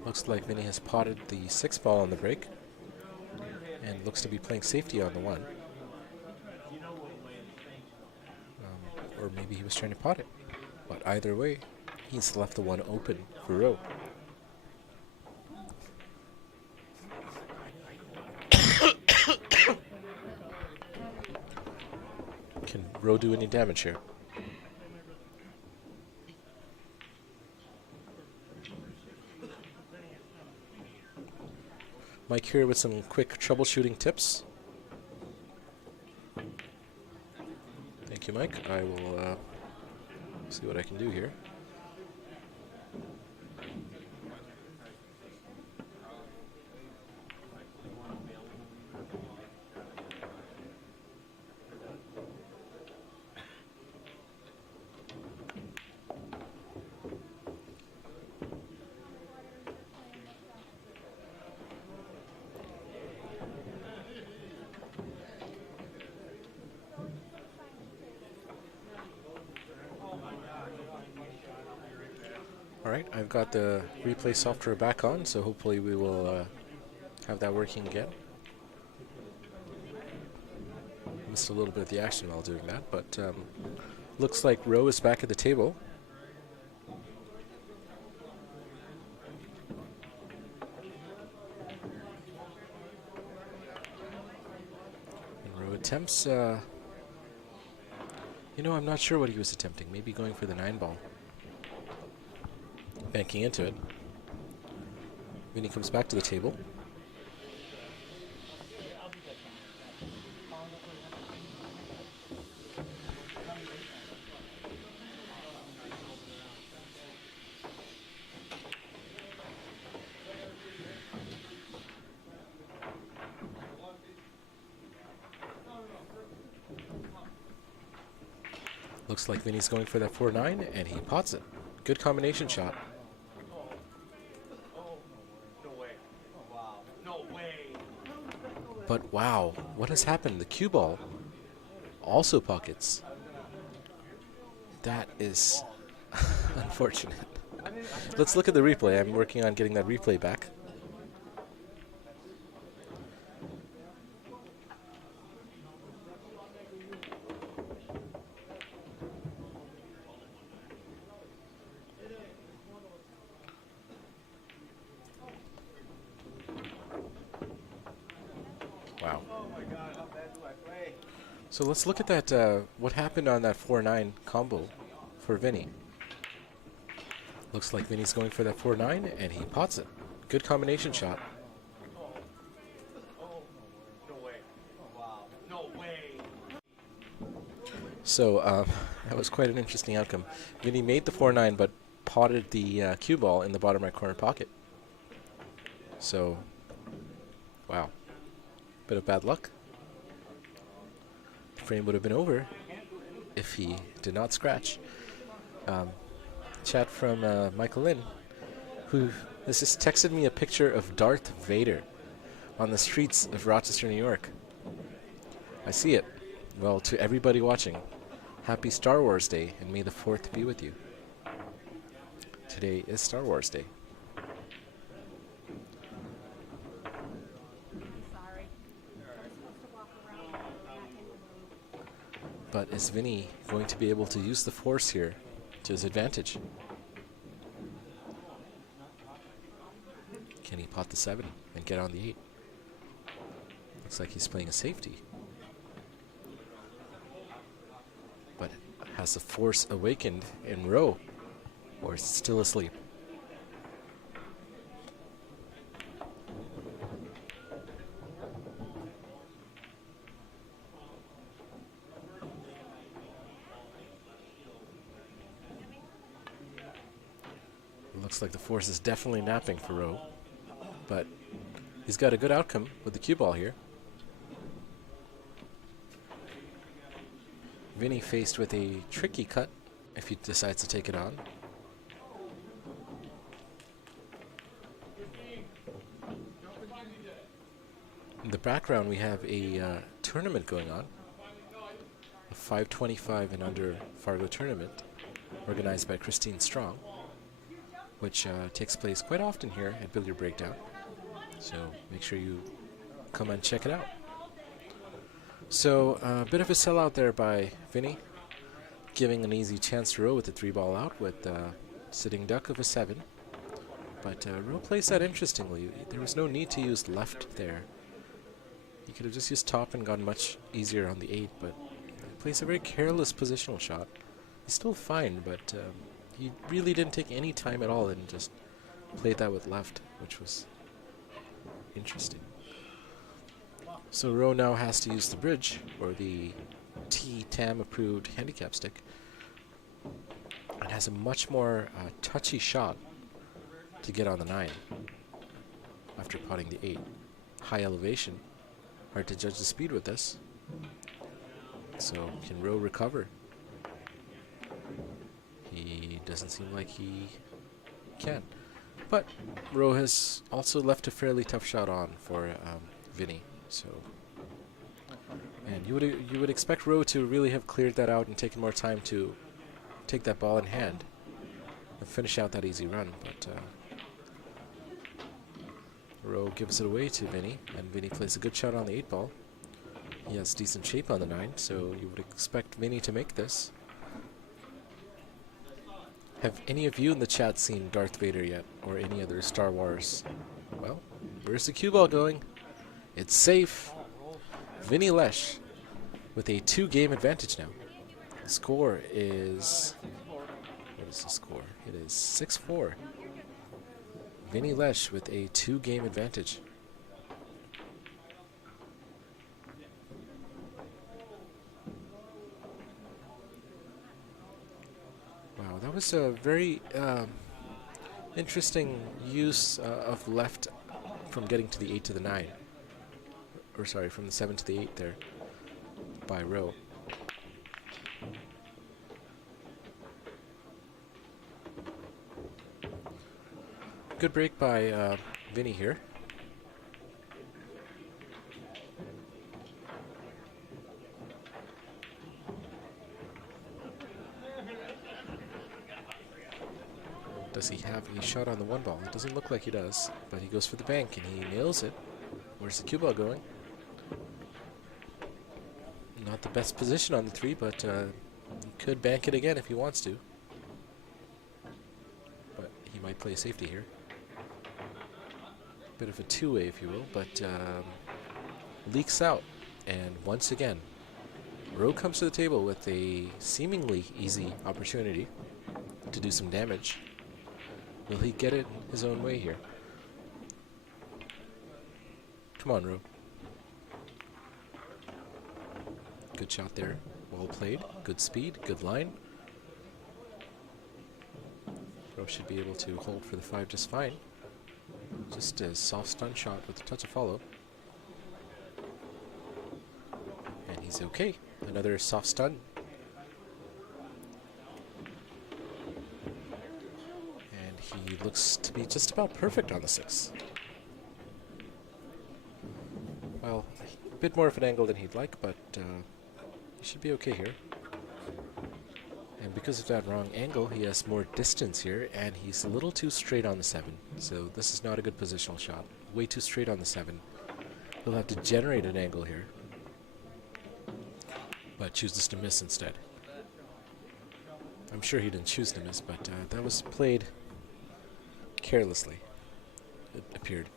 Looks like Vinnie has potted the 6 ball on the break and looks to be playing safety on the 1. Or maybe he was trying to pot it. But either way, he's left the 1 open for Rowe. Can Rowe do any damage here? Mike here with some quick troubleshooting tips. Thank you, Mike. I will see what I can do here. Alright, I've got the replay software back on, so hopefully we will have that working again. Missed a little bit of the action while doing that, but looks like Rowe is back at the table. And Rowe attempts, you know, I'm not sure what he was attempting. Maybe going for the 9-ball. Banking into it. Vinnie comes back to the table. Looks like Vinnie's going for that 4-9, and he pots it. Good combination shot. But wow, what has happened? The cue ball also pockets. That is unfortunate. Let's look at the replay. I'm working on getting that replay back. Wow. So let's look at that, what happened on that 4-9 combo for Vinnie. Looks like Vinnie's going for that 4-9, and he pots it. Good combination shot. So that was quite an interesting outcome. Vinnie made the 4-9, but potted the cue ball in the bottom right corner pocket. So, wow. Bit of bad luck. The frame would have been over if he did not scratch. Chat from Michael Lynn, who has just texted me a picture of Darth Vader on the streets of Rochester, New York. I see it. Well, to everybody watching, happy Star Wars Day, and may the 4th be with you. Today is Star Wars Day. But is Vinnie going to be able to use the force here to his advantage? Can he pot the 7 and get on the 8? Looks like he's playing a safety. But has the force awakened in Rowe, or is it still asleep? Looks like the force is definitely napping for Rowe, but he's got a good outcome with the cue ball here. Vinnie faced with a tricky cut if he decides to take it on. In the background we have a tournament going on, a 525 and under Fargo tournament organized by Christine Strong, which takes place quite often here at Billiard Breakdown. So make sure you come and check it out. So a bit of a sellout there by Vinnie, giving an easy chance to Rowe with the 3-ball out with sitting duck of a 7. But Rowe plays that interestingly. There was no need to use left there. He could have just used top and gone much easier on the 8, but he plays a very careless positional shot. He's still fine, but he really didn't take any time at all and just played that with left, which was Interesting. So Rowe now has to use the bridge, or the T-TAM approved handicap stick, and has a much more touchy shot to get on the 9 after potting the 8. High elevation. Hard to judge the speed with this. So can Rowe recover? He doesn't seem like he can. But Rowe has also left a fairly tough shot on for Vinnie. So, and you would expect Rowe to really have cleared that out and taken more time to take that ball in hand and finish out that easy run. But Rowe gives it away to Vinnie, and Vinnie plays a good shot on the 8 ball. He has decent shape on the 9, so you would expect Vinnie to make this. Have any of you in the chat seen Darth Vader yet, or any other Star Wars? Well, where's the cue ball going? It's safe. Vinnie Lesh with a 2-game advantage now. The score is... What is the score? It is 6-4. Vinnie Lesh with a 2-game advantage. Wow, that was a very interesting use of left from getting to the 8 to the 9. Or sorry, from the 7 to the 8 there by Rowe. Good break by Vinnie here. Does he have a shot on the 1 ball? It doesn't look like he does, but he goes for the bank and he nails it. Where's the cue ball going? Not the best position on the 3, but he could bank it again if he wants to. But he might play safety here. Bit of a two-way, if you will, but leaks out. And once again, Rowe comes to the table with a seemingly easy opportunity to do some damage. Will he get it his own way here? Come on, Rowe. Good shot there. Well played. Good speed. Good line. Rowe should be able to hold for the 5 just fine. Just a soft stun shot with a touch of follow. And he's okay. Another soft stun. And he looks to be just about perfect on the 6. Well, a bit more of an angle than he'd like, but he should be okay here. And because of that wrong angle, he has more distance here, and he's a little too straight on the 7. So this is not a good positional shot. Way too straight on the 7. He'll have to generate an angle here, but chooses to miss instead. I'm sure he didn't choose to miss, but that was played carelessly, it appeared.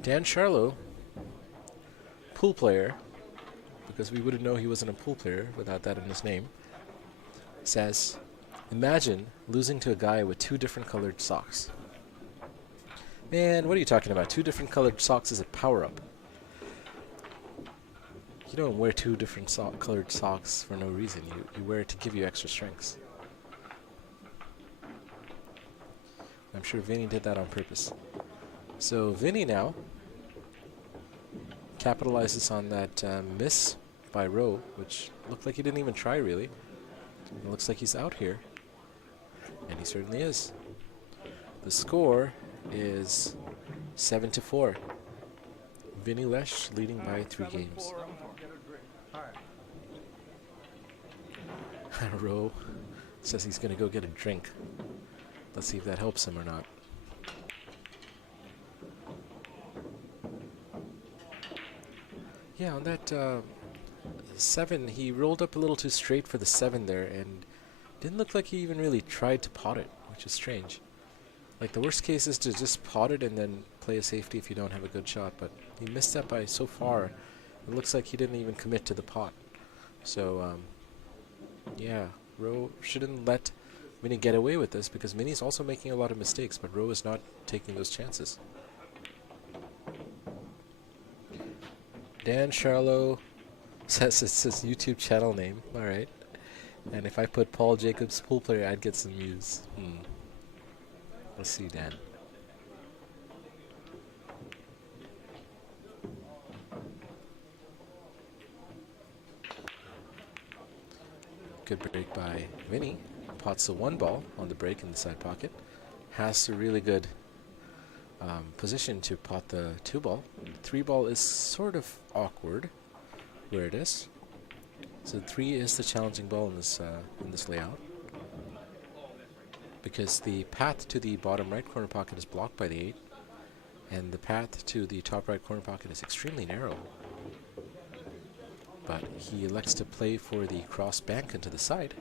Dan Charlo, pool player, because we wouldn't know he wasn't a pool player without that in his name, says, imagine losing to a guy with 2 different colored socks. Man, what are you talking about? 2 different colored socks is a power-up. You don't wear 2 different colored socks for no reason. You wear it to give you extra strengths. I'm sure Vinnie did that on purpose. So Vinnie now capitalizes on that miss by Rowe, which looked like he didn't even try really. It looks like he's out here, and he certainly is. The score is 7-4. Vinnie Lesh leading by 3 games. Rowe says he's going to go get a drink. Let's see if that helps him or not. Yeah, on that 7, he rolled up a little too straight for the 7 there, and didn't look like he even really tried to pot it, which is strange. Like, the worst case is to just pot it and then play a safety if you don't have a good shot, but he missed that by so far. It looks like he didn't even commit to the pot. So, yeah, Rowe shouldn't let Vinny get away with this? Because Vinny's also making a lot of mistakes, but Rowe is not taking those chances. Dan Charlo says it's his YouTube channel name. All right. And if I put Paul Jacobs pool player, I'd get some views. Let's see, Dan. Good break by Vinny. Pots the 1 ball on the break in the side pocket. Has a really good position to pot the 2 ball. 3 ball is sort of awkward where it is. So 3 is the challenging ball in this layout, because the path to the bottom right corner pocket is blocked by the 8, and the path to the top right corner pocket is extremely narrow. But he elects to play for the cross bank into the side,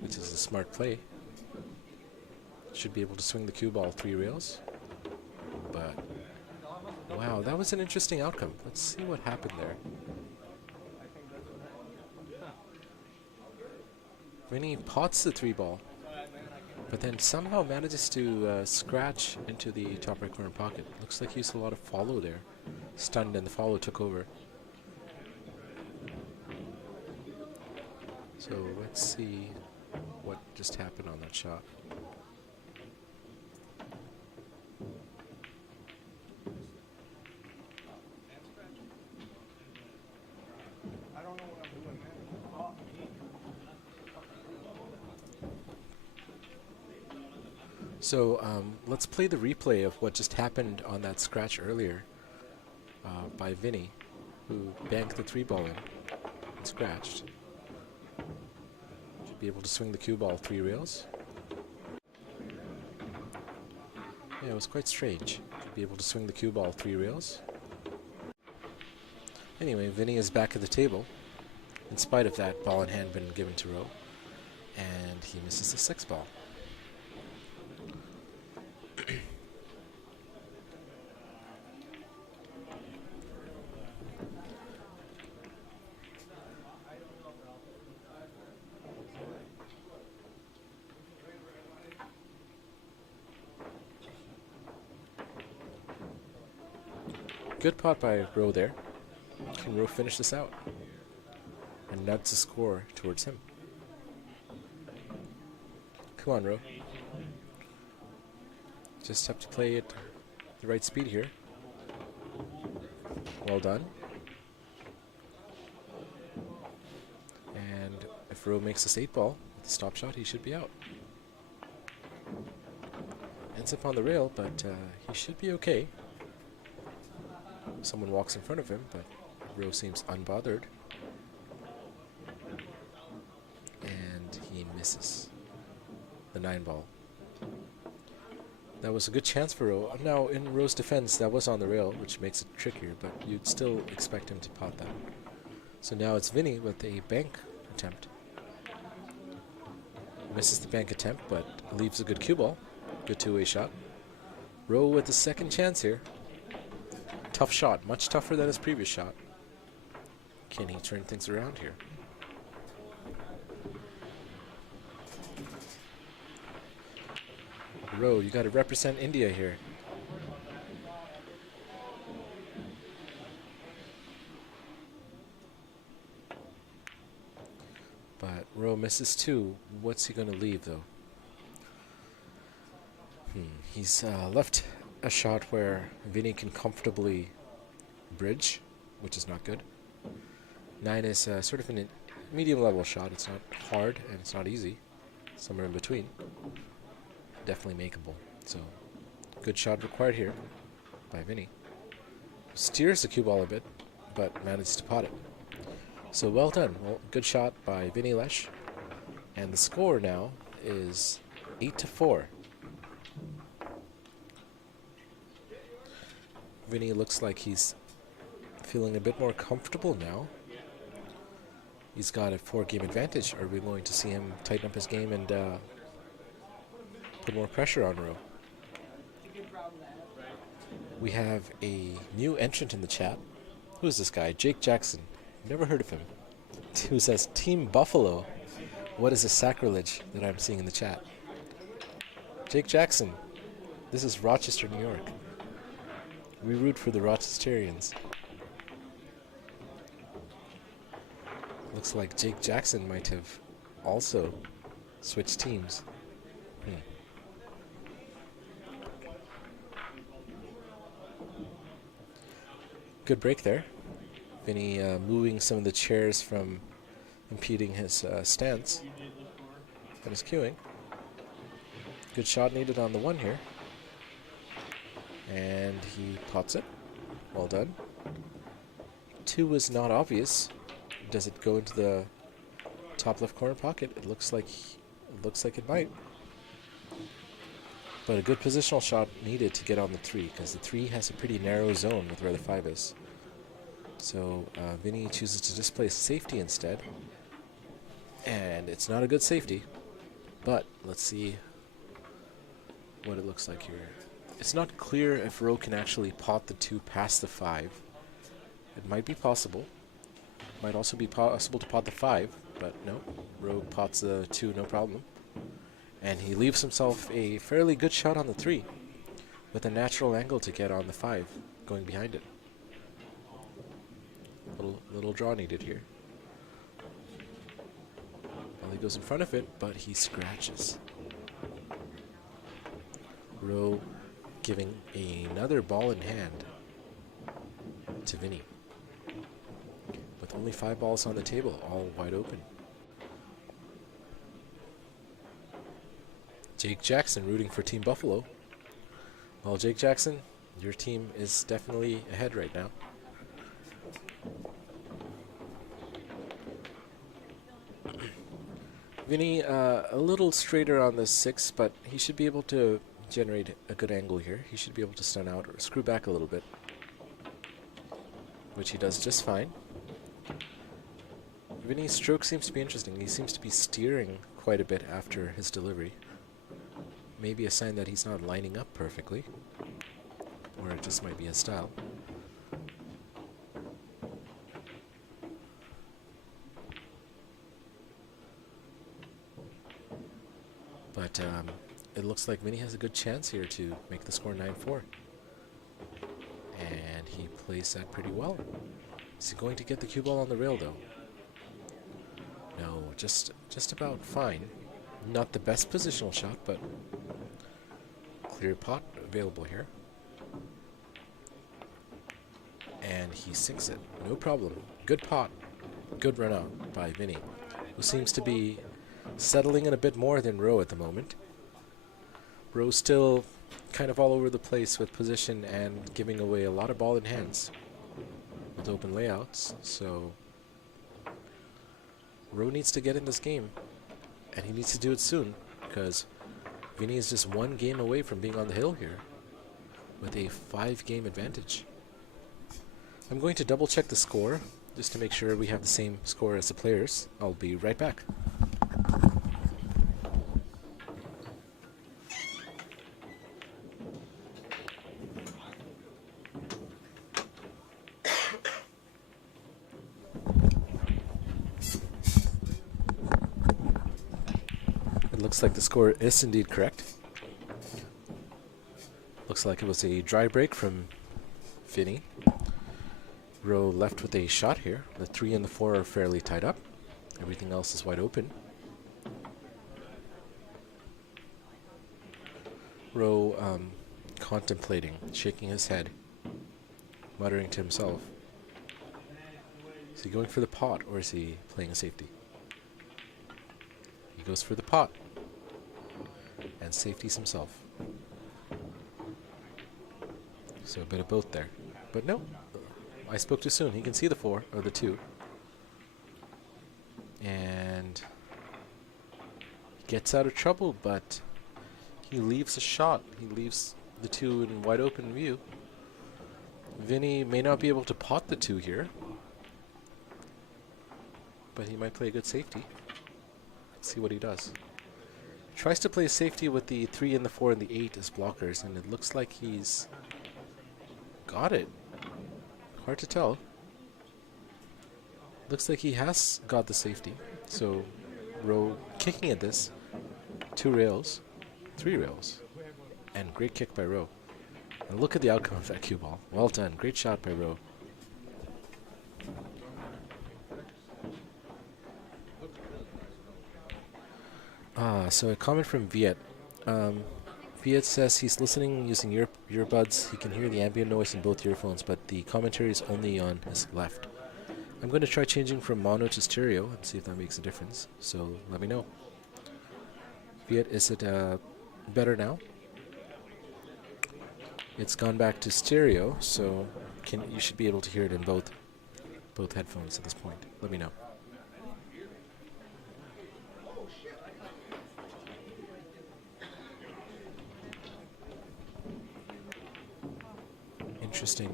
which is a smart play. Should be able to swing the cue ball 3 rails. But wow, that was an interesting outcome. Let's see what happened there. Vinny pots the 3 ball, but then somehow manages to scratch into the top right corner pocket. Looks like he used a lot of follow there. Stunned, and the follow took over. So let's see what just happened on that shot. I don't know what I'm doing, man. So let's play the replay of what just happened on that scratch earlier by Vinny, who banked the 3 ball in and scratched. Should be able to swing the cue ball 3 rails. Yeah, it was quite strange. Should be able to swing the cue ball 3 rails. Anyway, Vinny is back at the table, in spite of that ball in hand been given to Rowe, and he misses the 6 ball. Good pot by Rowe there. Can Rowe finish this out? And nudge the score towards him. Come on, Rowe. Just have to play at the right speed here. Well done. And if Rowe makes this 8 ball with the stop shot, he should be out. Ends up on the rail, but he should be okay. Someone walks in front of him, but Rowe seems unbothered. And he misses the 9 ball. That was a good chance for Rowe. Now, in Rowe's defense, that was on the rail, which makes it trickier, but you'd still expect him to pot that. So now it's Vinny with a bank attempt. Misses the bank attempt, but leaves a good cue ball. Good 2-way shot. Rowe with the second chance here. Tough shot, much tougher than his previous shot. Can he turn things around here? Rowe, you got to represent India here. But Rowe misses 2. What's he going to leave, though? He's left a shot where Vinny can comfortably bridge, which is not good. 9 is sort of a medium level shot. It's not hard and it's not easy. Somewhere in between. Definitely makeable. So, good shot required here by Vinny. Steers the cue ball a bit, but manages to pot it. So well done. Well, good shot by Vinnie Lesh. And the score now is 8-4. Vinny looks like he's feeling a bit more comfortable now. He's got a 4-game advantage. Are we going to see him tighten up his game and put more pressure on Rowe? We have a new entrant in the chat. Who is this guy? Jake Jackson. Never heard of him. Who says, Team Buffalo. What is a sacrilege that I'm seeing in the chat? Jake Jackson. This is Rochester, New York. We root for the Rochesterians. Looks like Jake Jackson might have also switched teams. Good break there. Vinnie moving some of the chairs from impeding his stance and his queuing. Good shot needed on the one here. And he pots it. Well done. 2 was not obvious. Does it go into the top left corner pocket? It looks like it might. But a good positional shot needed to get on the 3, because the 3 has a pretty narrow zone with where the 5 is. So Vinnie chooses to just play safety instead. And it's not a good safety. But let's see what it looks like here. It's not clear if Rowe can actually pot the 2 past the 5. It might be possible. Might also be possible to pot the 5, but no. Rowe pots the 2, no problem. And he leaves himself a fairly good shot on the 3, with a natural angle to get on the 5, going behind it. Little draw needed here. Well, he goes in front of it, but he scratches. Rowe giving another ball in hand to Vinnie. With only 5 balls on the table, all wide open. Jake Jackson rooting for Team Buffalo. Well, Jake Jackson, your team is definitely ahead right now. Vinnie, a little straighter on the 6, but he should be able to generate a good angle here. He should be able to stun out or screw back a little bit, which he does just fine. Vinnie's stroke seems to be interesting. He seems to be steering quite a bit after his delivery. Maybe a sign that he's not lining up perfectly, or it just might be his style. But it looks like Vinnie has a good chance here to make the score 9-4. And he plays that pretty well. Is he going to get the cue ball on the rail, though? No, just about fine. Not the best positional shot, but clear pot available here. And he sinks it. No problem. Good pot. Good run out by Vinnie, who seems to be settling in a bit more than Rowe at the moment. Rowe's still kind of all over the place with position and giving away a lot of ball in hands with open layouts. So Rowe needs to get in this game, and he needs to do it soon, because Vinnie is just 1 game away from being on the hill here with a 5-game advantage. I'm going to double check the score just to make sure we have the same score as the players. I'll be right back. Looks like the score is indeed correct. Looks like it was a dry break from Vinnie. Rowe left with a shot here. The 3 and the 4 are fairly tied up. Everything else is wide open. Rowe contemplating, shaking his head, muttering to himself. Is he going for the pot, or is he playing a safety? He goes for the pot and safeties himself. So a bit of both there. But no, I spoke too soon. He can see the 4, or the 2. And he gets out of trouble, but he leaves a shot. He leaves the 2 in wide open view. Vinnie may not be able to pot the 2 here, but he might play a good safety. Let's see what he does. Tries to play safety with the 3 and the 4 and the 8 as blockers, and it looks like he's got it. Hard to tell. Looks like he has got the safety. So Rowe kicking at this. 2 rails. 3 rails. And great kick by Rowe. And look at the outcome of that cue ball. Well done. Great shot by Rowe. So a comment from Viet. Viet says he's listening using earbuds. He can hear the ambient noise in both earphones, but the commentary is only on his left. I'm going to try changing from mono to stereo and see if that makes a difference. So let me know. Viet, is it better now? It's gone back to stereo, so you should be able to hear it in both headphones at this point. Let me know. Interesting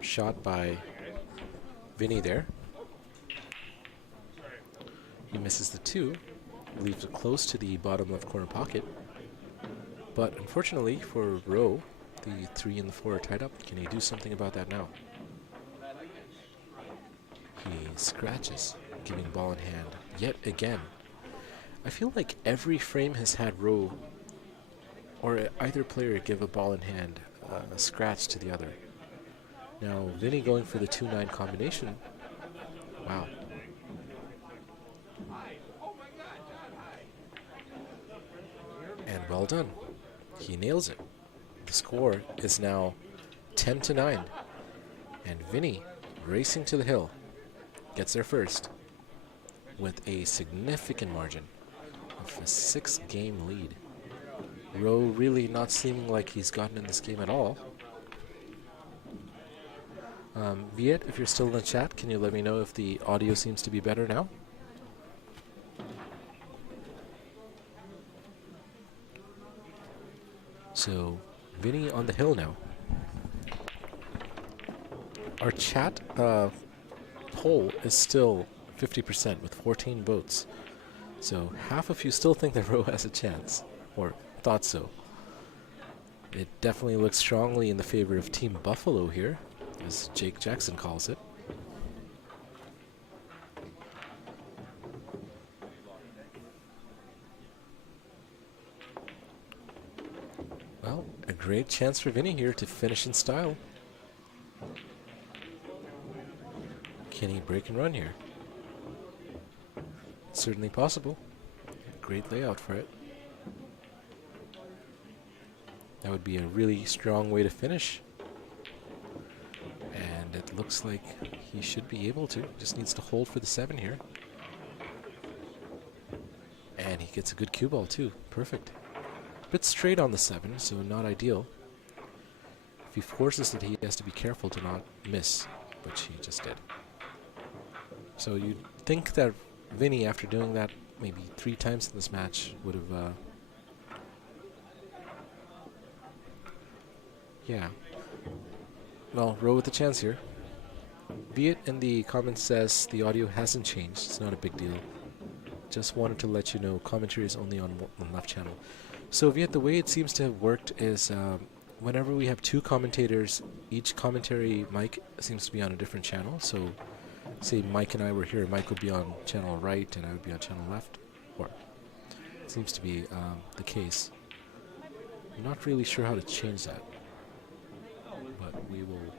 shot by Vinnie there. He misses the 2, leaves it close to the bottom left corner pocket. But unfortunately for Rowe, the 3 and the 4 are tied up. Can he do something about that now? He scratches, giving ball in hand yet again. I feel like every frame has had Rowe or either player give a ball in hand a scratch to the other. Now Vinnie going for the 2-9 combination. Wow. And well done. He nails it. The score is now 10-9. And Vinnie, racing to the hill, gets there first with a significant margin of a 6-game lead. Rowe really not seeming like he's gotten in this game at all. Viet, if you're still in the chat, can you let me know if the audio seems to be better now? So, Vinnie on the hill now. Our chat poll is still 50% with 14 votes. So half of you still think that Rowe has a chance, or thought so. It definitely looks strongly in the favor of Team Buffalo here, as Jake Jackson calls it. Well, a great chance for Vinnie here to finish in style. Can he break and run here? It's certainly possible. Great layout for it. That would be a really strong way to finish. And it looks like he should be able to. Just needs to hold for the 7 here. And he gets a good cue ball too. Perfect. A bit straight on the 7, so not ideal. If he forces it, he has to be careful to not miss, which he just did. So you'd think that Vinnie, after doing that maybe 3 times in this match, would have... yeah. Well, Rowe with a chance here. Viet in the comments says the audio hasn't changed. It's not a big deal. Just wanted to let you know commentary is only on one left channel. So Viet, the way it seems to have worked is whenever we have 2 commentators, each commentary mic seems to be on a different channel. So say Mike and I were here, Mike would be on channel right and I would be on channel left. Or it seems to be the case. I'm not really sure how to change that, but we will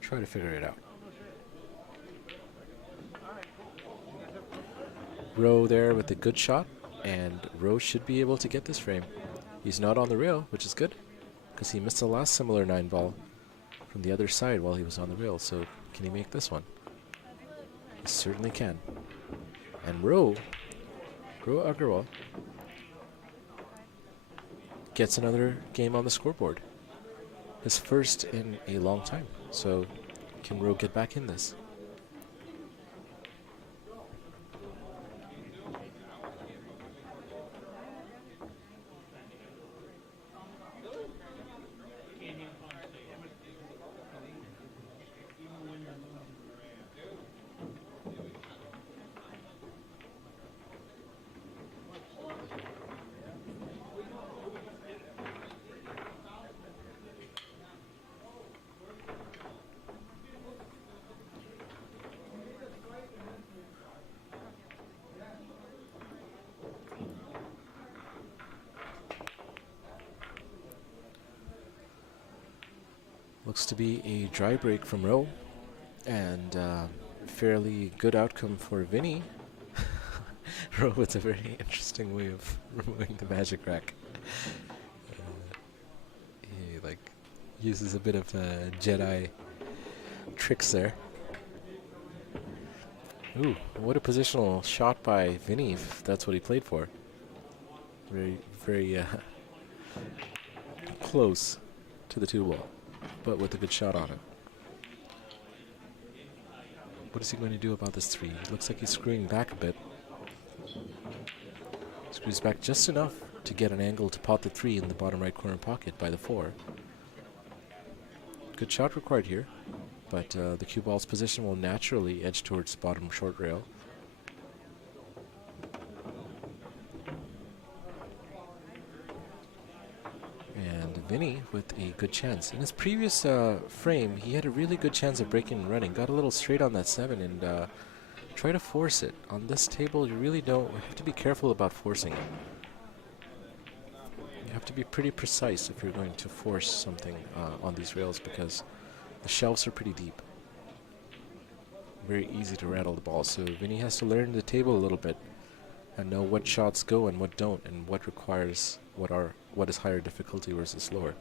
try to figure it out. Rowe there with a good shot, and Rowe should be able to get this frame. He's not on the rail, which is good, because he missed the last similar 9 ball from the other side while he was on the rail. So can he make this one? He certainly can. And Rohit Aggarwal gets another game on the scoreboard. His first in a long time. So can Rowe get back in this? Looks to be a dry break from Rowe, and fairly good outcome for Vinnie. Rowe with a very interesting way of removing the magic rack. He like uses a bit of Jedi tricks there. Ooh, what a positional shot by Vinnie, if that's what he played for. Very, very close to the 2-ball, but with a good shot on it. What is he going to do about this 3? It looks like he's screwing back a bit. Screws back just enough to get an angle to pot the 3 in the bottom right corner pocket by the 4. Good shot required here, but the cue ball's position will naturally edge towards the bottom short rail. And Vinnie with a good chance. In his previous frame, he had a really good chance of breaking and running. Got a little straight on that 7 and try to force it. On this table, you really don't have to be careful about forcing it. You have to be pretty precise if you're going to force something on these rails, because the shelves are pretty deep. Very easy to rattle the ball. So Vinnie has to learn the table a little bit and know what shots go and what don't, and what requires what is higher difficulty versus lower.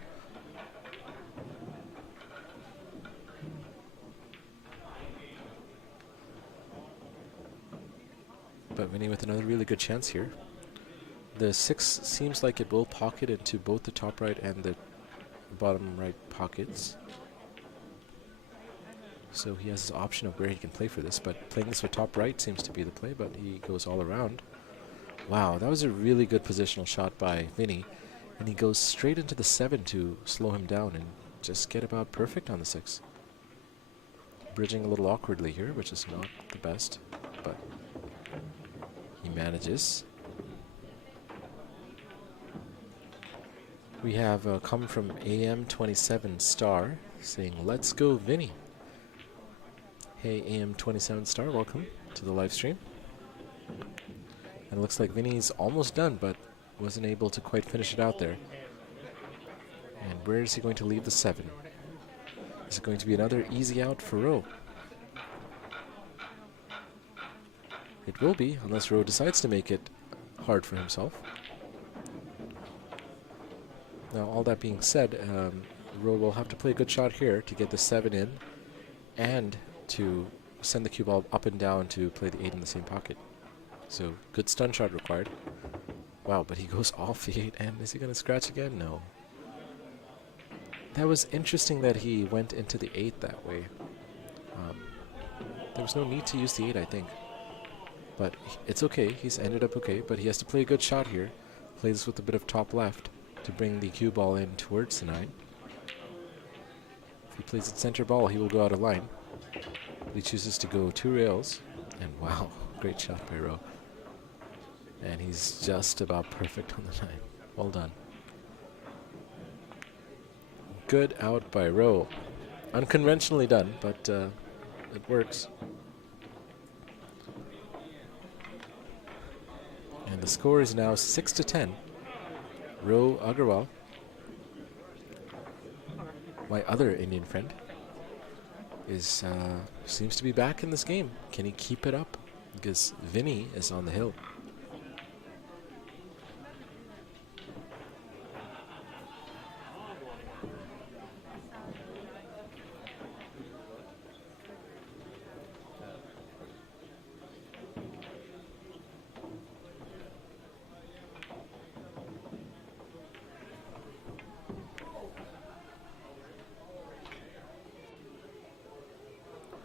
But Vinnie with another really good chance here. The 6 seems like it will pocket into both the top right and the bottom right pockets. So he has his option of where he can play for this, but playing this with top right seems to be the play, but he goes all around. Wow, that was a really good positional shot by Vinnie, and he goes straight into the 7 to slow him down and just get about perfect on the 6. Bridging a little awkwardly here, which is not the best, but he manages. We have come from AM27 Star saying, "Let's go, Vinnie." Hey, AM27 Star, welcome to the live stream. And it looks like Vinnie's almost done, but wasn't able to quite finish it out there. And where is he going to leave the 7? Is it going to be another easy out for Rowe? It will be, unless Rowe decides to make it hard for himself. Now, all that being said, Rowe will have to play a good shot here to get the 7 in and to send the cue ball up and down to play the 8 in the same pocket. So, good stun shot required. Wow, but he goes off the 8, and is he going to scratch again? No. That was interesting that he went into the 8 that way. There was no need to use the 8, I think. But it's okay, he's ended up okay, but he has to play a good shot here. Play this with a bit of top left to bring the cue ball in towards the 9. If he plays it center ball, he will go out of line. He chooses to go 2 rails, and wow, great shot by Rowe. And he's just about perfect on the 9. Well done. Good out by Rowe. Unconventionally done, but it works. And the score is now 6-10. Rohit Aggarwal, my other Indian friend, is seems to be back in this game. Can he keep it up? Because Vinnie is on the hill.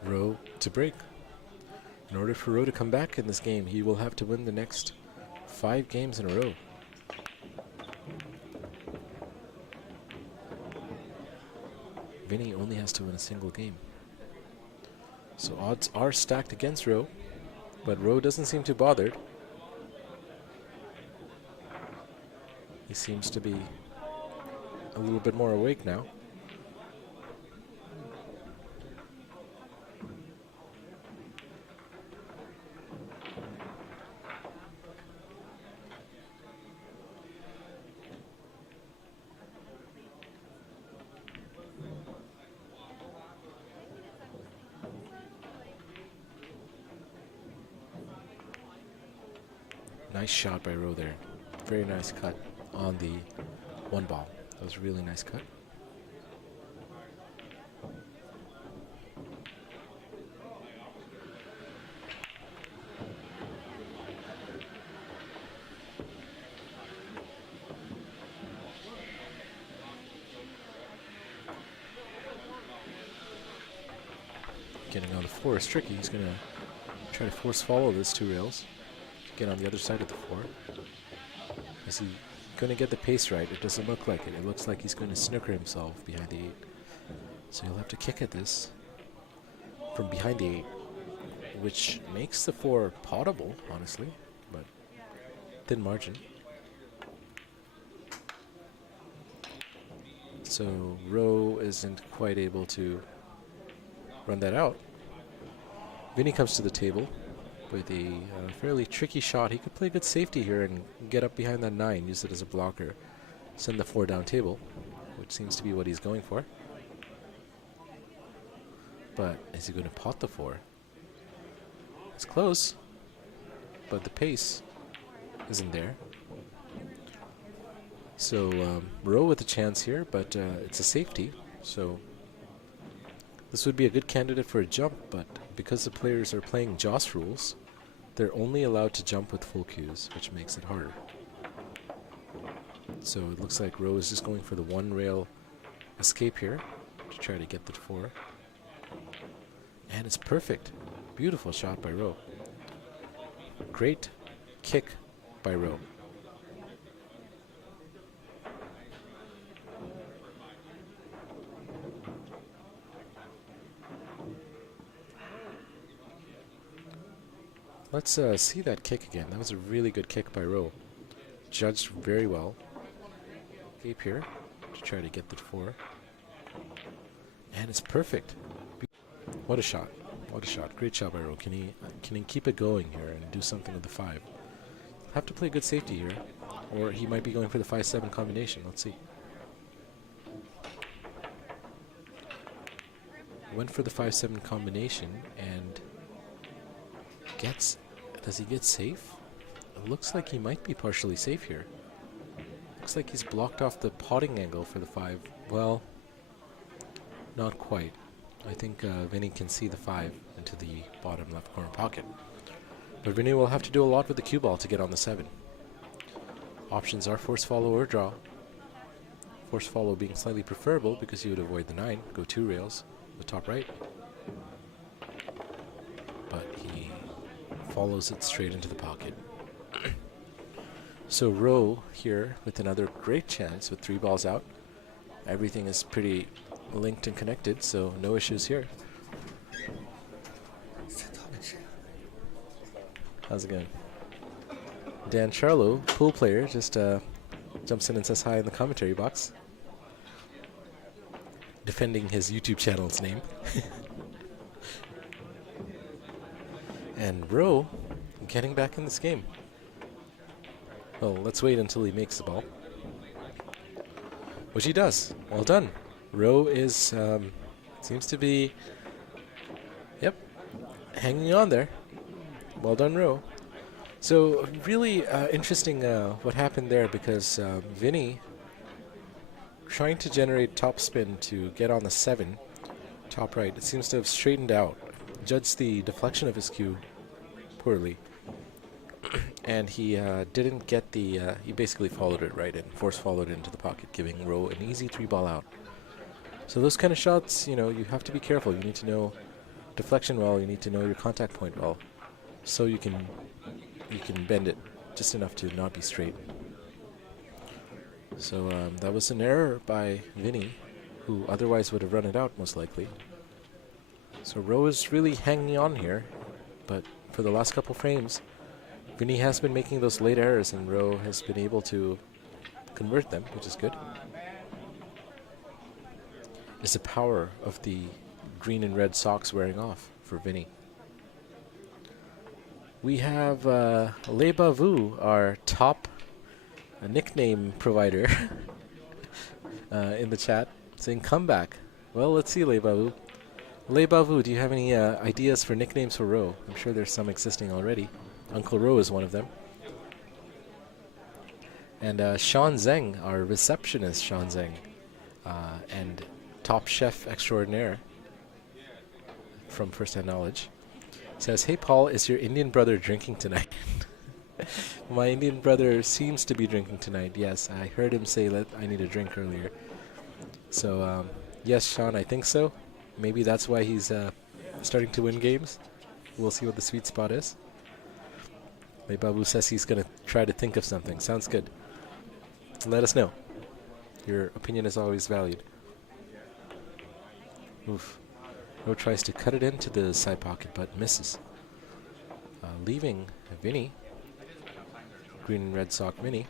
Rowe to break. In order for Rowe to come back in this game, he will have to win the next 5 games in a row. Vinnie only has to win a single game. So odds are stacked against Rowe, but Rowe doesn't seem too bothered. He seems to be a little bit more awake now. Nice shot by Rowe there. Very nice cut on the one ball. That was a really nice cut. Getting on the 4 is tricky. He's going to try to force follow this 2 rails. Get on the other side of the 4. Is he going to get the pace right? It doesn't look like it. It looks like he's going to snooker himself behind the 8. So he'll have to kick at this from behind the 8, which makes the 4 potable, honestly, but thin margin. So Rowe isn't quite able to run that out. Vinnie comes to the table with a fairly tricky shot. He could play good safety here and get up behind that 9, use it as a blocker, send the 4 down table, which seems to be what he's going for. But is he going to pot the 4? It's close, but the pace isn't there. So Rowe with a chance here, but it's a safety, so this would be a good candidate for a jump, but because the players are playing Joss rules, they're only allowed to jump with full cues, which makes it harder. So it looks like Rowe is just going for the 1 rail escape here to try to get the 4. And it's perfect. Beautiful shot by Rowe. Great kick by Rowe. Let's see that kick again. That was a really good kick by Rowe. Judged very well. Escape here to try to get the 4. And it's perfect. What a shot. What a shot. Great shot by Rowe. Can he keep it going here and do something with the 5? Have to play good safety here, or he might be going for the 5-7 combination. Let's see. Went for the 5-7 combination and does he get safe? It looks like he might be partially safe here. Looks like he's blocked off the potting angle for the 5. Well, not quite. I think Vinnie can see the 5 into the bottom left corner pocket. But Vinnie will have to do a lot with the cue ball to get on the 7. Options are force follow or draw. Force follow being slightly preferable because you would avoid the 9, go 2 rails, the top right. But he follows it straight into the pocket. So Rowe here with another great chance with 3 balls out. Everything is pretty linked and connected, so no issues here. How's it going? Dan Charlo, pool player, just jumps in and says hi in the commentary box. Defending his YouTube channel's name. And Rowe getting back in this game. Well, let's wait until he makes the ball. Which he does. Well done. Rowe is, seems to be, yep, hanging on there. Well done, Rowe. So really interesting what happened there, because Vinnie trying to generate topspin to get on the 7, top right. It seems to have straightened out. Judged the deflection of his cue poorly. And he didn't get the, he basically followed it right in, force followed it into the pocket, giving Rowe an easy 3 ball out. So those kind of shots, you know, you have to be careful. You need to know deflection well, you need to know your contact point well, so you can bend it just enough to not be straight. So that was an error by Vinnie, who otherwise would have run it out most likely. So Rowe is really hanging on here, but for the last couple frames, Vinnie has been making those late errors, and Rowe has been able to convert them, which is good. Is the power of the green and red socks wearing off for Vinnie. We have Le Bavu, our top nickname provider, in the chat, saying comeback. Well, let's see, Le Bavu. Le Bavu, do you have any ideas for nicknames for Rowe? I'm sure there's some existing already. Uncle Rowe is one of them. And Sean Zeng, our receptionist, Sean Zeng, and top chef extraordinaire from First Hand Knowledge, says, "Hey Paul, is your Indian brother drinking tonight?" My Indian brother seems to be drinking tonight. Yes, I heard him say that I need a drink earlier. So yes, Sean, I think so. Maybe that's why he's starting to win games. We'll see what the sweet spot is. Babu says he's going to try to think of something. Sounds good. Let us know. Your opinion is always valued. Oof. Ro tries to cut it into the side pocket, but misses. Leaving Vinnie. Green and red sock Vinnie.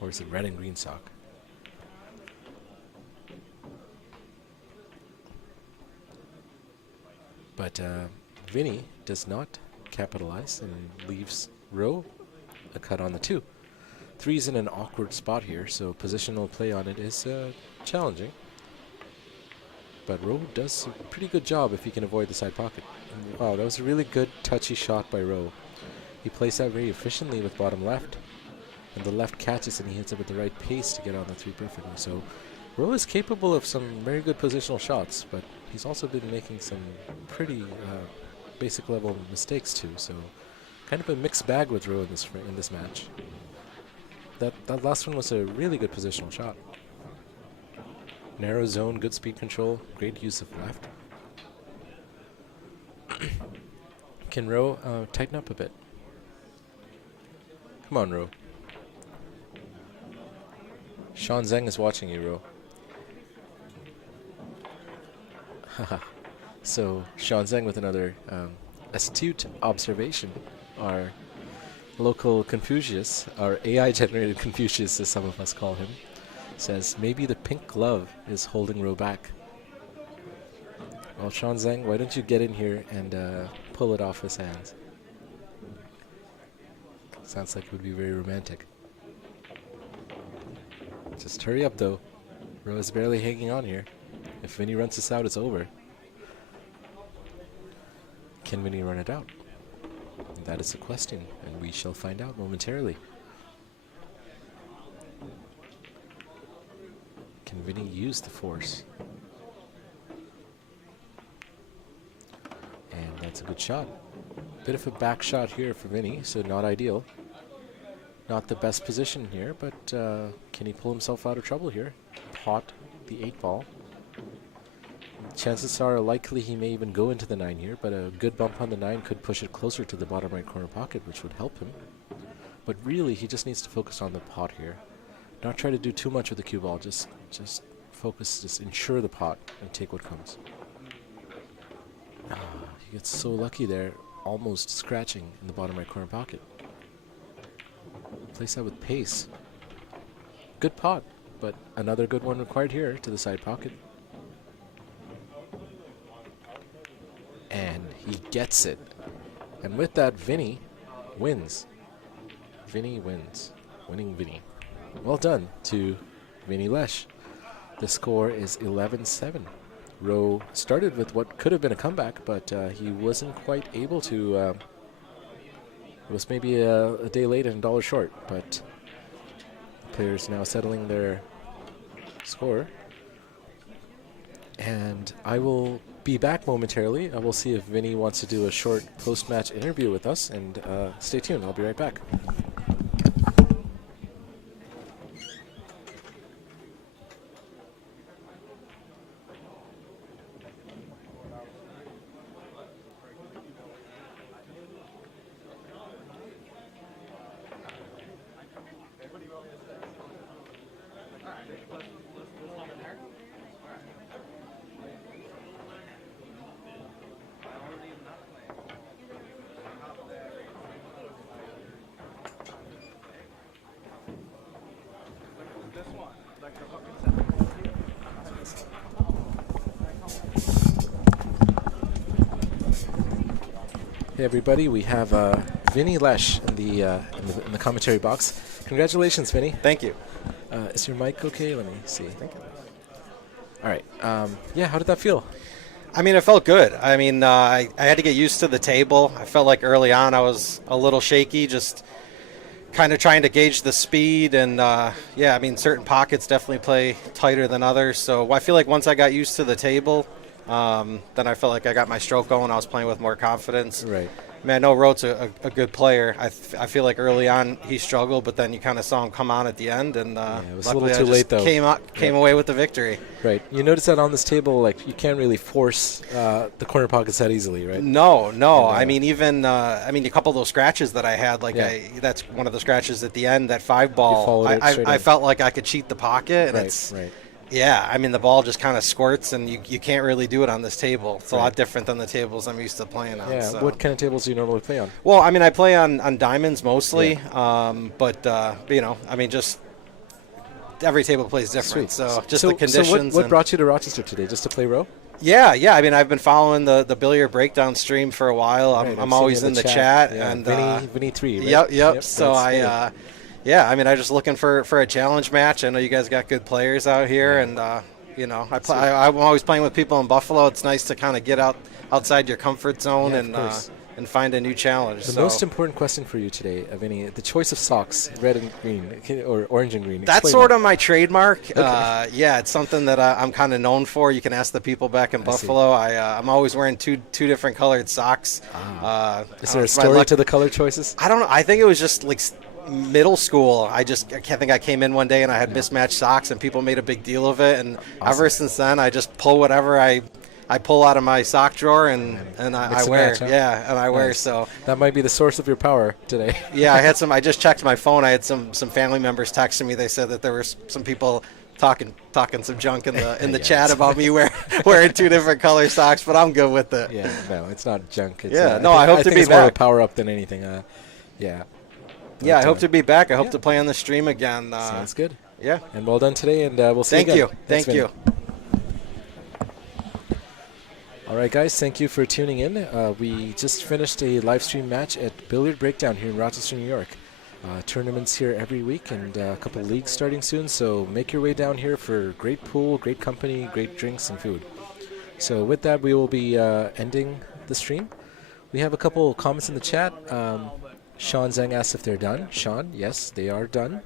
Or is it red and green sock? But Vinnie does not capitalize and leaves Ro a cut on the 2. 3's in an awkward spot here, so positional play on it is challenging. But Ro does a pretty good job if he can avoid the side pocket. And wow, that was a really good touchy shot by Ro. He plays that very efficiently with bottom left. And the left catches and he hits it with the right pace to get on the 3 perfectly. So Ro is capable of some very good positional shots, but he's also been making some pretty basic level mistakes too. So kind of a mixed bag with Ro in this match. That last one was a really good positional shot. Narrow zone, good speed control, great use of left. Can Ro tighten up a bit? Come on, Ro. Sean Zeng is watching you, Ro. Haha. So Sean Zeng with another astute observation. Our local Confucius, our AI-generated Confucius, as some of us call him, says maybe the pink glove is holding Ro back. Well, Sean Zeng, why don't you get in here and pull it off his hands? Sounds like it would be very romantic. Just hurry up, though. Ro is barely hanging on here. If Vinnie runs this out, it's over. Can Vinnie run it out? That is the question, and we shall find out momentarily. Can Vinnie use the force? And that's a good shot. Bit of a back shot here for Vinnie, so not ideal. Not the best position here, but can he pull himself out of trouble here? Pot the 8 ball. Chances are likely he may even go into the 9 here, but a good bump on the 9 could push it closer to the bottom right corner pocket, which would help him. But really, he just needs to focus on the pot here. Not try to do too much with the cue ball, just focus, just ensure the pot and take what comes. He gets so lucky there, almost scratching in the bottom right corner pocket. Place that with pace. Good pot, but another good one required here to the side pocket. And he gets it. And with that, Vinnie wins. Vinnie wins. Winning Vinnie. Well done to Vinnie Lesh. The score is 11-7. Ro started with what could have been a comeback, but he wasn't quite able to. It was maybe a day late and $1 short, but players now settling their score. And I will be back momentarily. I will see if Vinnie wants to do a short post-match interview with us, and stay tuned. I'll be right back. Hey everybody, we have Vinnie Lesh in the commentary box. Congratulations, Vinnie. Thank you. Is your mic okay? Let me see. Thank you. All right. Yeah, how did that feel? I mean, it felt good. I mean, I had to get used to the table. I felt like early on I was a little shaky, just kind of trying to gauge the speed. And, yeah, I mean, certain pockets definitely play tighter than others. So I feel like once I got used to the table, then I felt like I got my stroke going. I was playing with more confidence. Right. I mean, I know Rhodes a good player. I feel like early on he struggled, but then you kind of saw him come on at the end, and it was a luckily little too I late, just though. came away with the victory. Right. You notice that on this table, like, you can't really force the corner pockets that easily, right? No. And, I mean, even a couple of those scratches that I had, like that's one of the scratches at the end, that 5-ball. followed it straight I in. felt like I could cheat the pocket, and Right. yeah, I mean, the ball just kind of squirts, and you can't really do it on this table. It's a Right. lot different than the tables I'm used to playing on. Yeah. So. What kind of tables do you normally play on? Well, I mean, I play on diamonds mostly, but I mean, just every table plays different. Sweet. So just the conditions. So what brought you to Rochester today? Just to play row? Yeah. I mean, I've been following the billiard breakdown stream for a while. Right, I've I'm seen always you in the chat. Yeah. And Vinnie 3, right? Yep. So that's yeah, I mean, I'm just looking for a challenge match. I know you guys got good players out here, and I'm always playing with people in Buffalo. It's nice to kind of get outside your comfort zone and find a new challenge. The most important question for you today, Vinnie, the choice of socks, red and green, or orange and green. That's Explain sort that. of my trademark. Okay. Yeah, it's something that I'm kind of known for. You can ask the people back in Buffalo. I'm always wearing two different colored socks. Is there a story to the color choices? I don't know. I think it was just like middle school. I can't think I came in one day and I had mismatched socks, and people made a big deal of it. And ever since then, I just pull whatever I pull out of my sock drawer and I wear. Match, huh? Yeah, and I wear. Nice. So That might be the source of your power today. yeah, I just checked my phone. I had some family members texting me. They said that there were some people talking some junk in the chat about me wearing two different color socks, but I'm good with it. Yeah, no, it's not junk. It's, I hope to think be it's more of a back. power up than anything. Yeah. Yeah, I But, hope to be back. I hope yeah. to play on the stream again. Sounds good. Yeah. And well done today, and we'll see Thank you you. again. Thank Thanks, you. Vinnie. All right, guys, thank you for tuning in. We just finished a live stream match at Billiard Breakdown here in Rochester, New York. Tournaments here every week, and a couple of leagues starting soon, so make your way down here for great pool, great company, great drinks, and food. So with that, we will be ending the stream. We have a couple of comments in the chat. Sean Zhang asks if they're done. Sean, yes, they are done.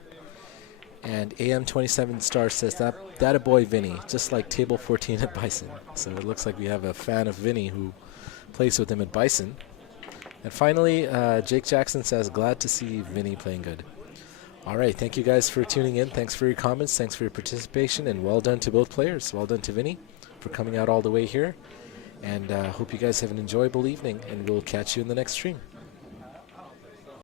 And AM27 Star says that a boy Vinnie, just like table 14 at Bison. So it looks like we have a fan of Vinnie who plays with him at Bison. And finally, Jake Jackson says, glad to see Vinnie playing good. All right, thank you guys for tuning in. Thanks for your comments. Thanks for your participation. And well done to both players. Well done to Vinnie for coming out all the way here. And hope you guys have an enjoyable evening. And we'll catch you in the next stream.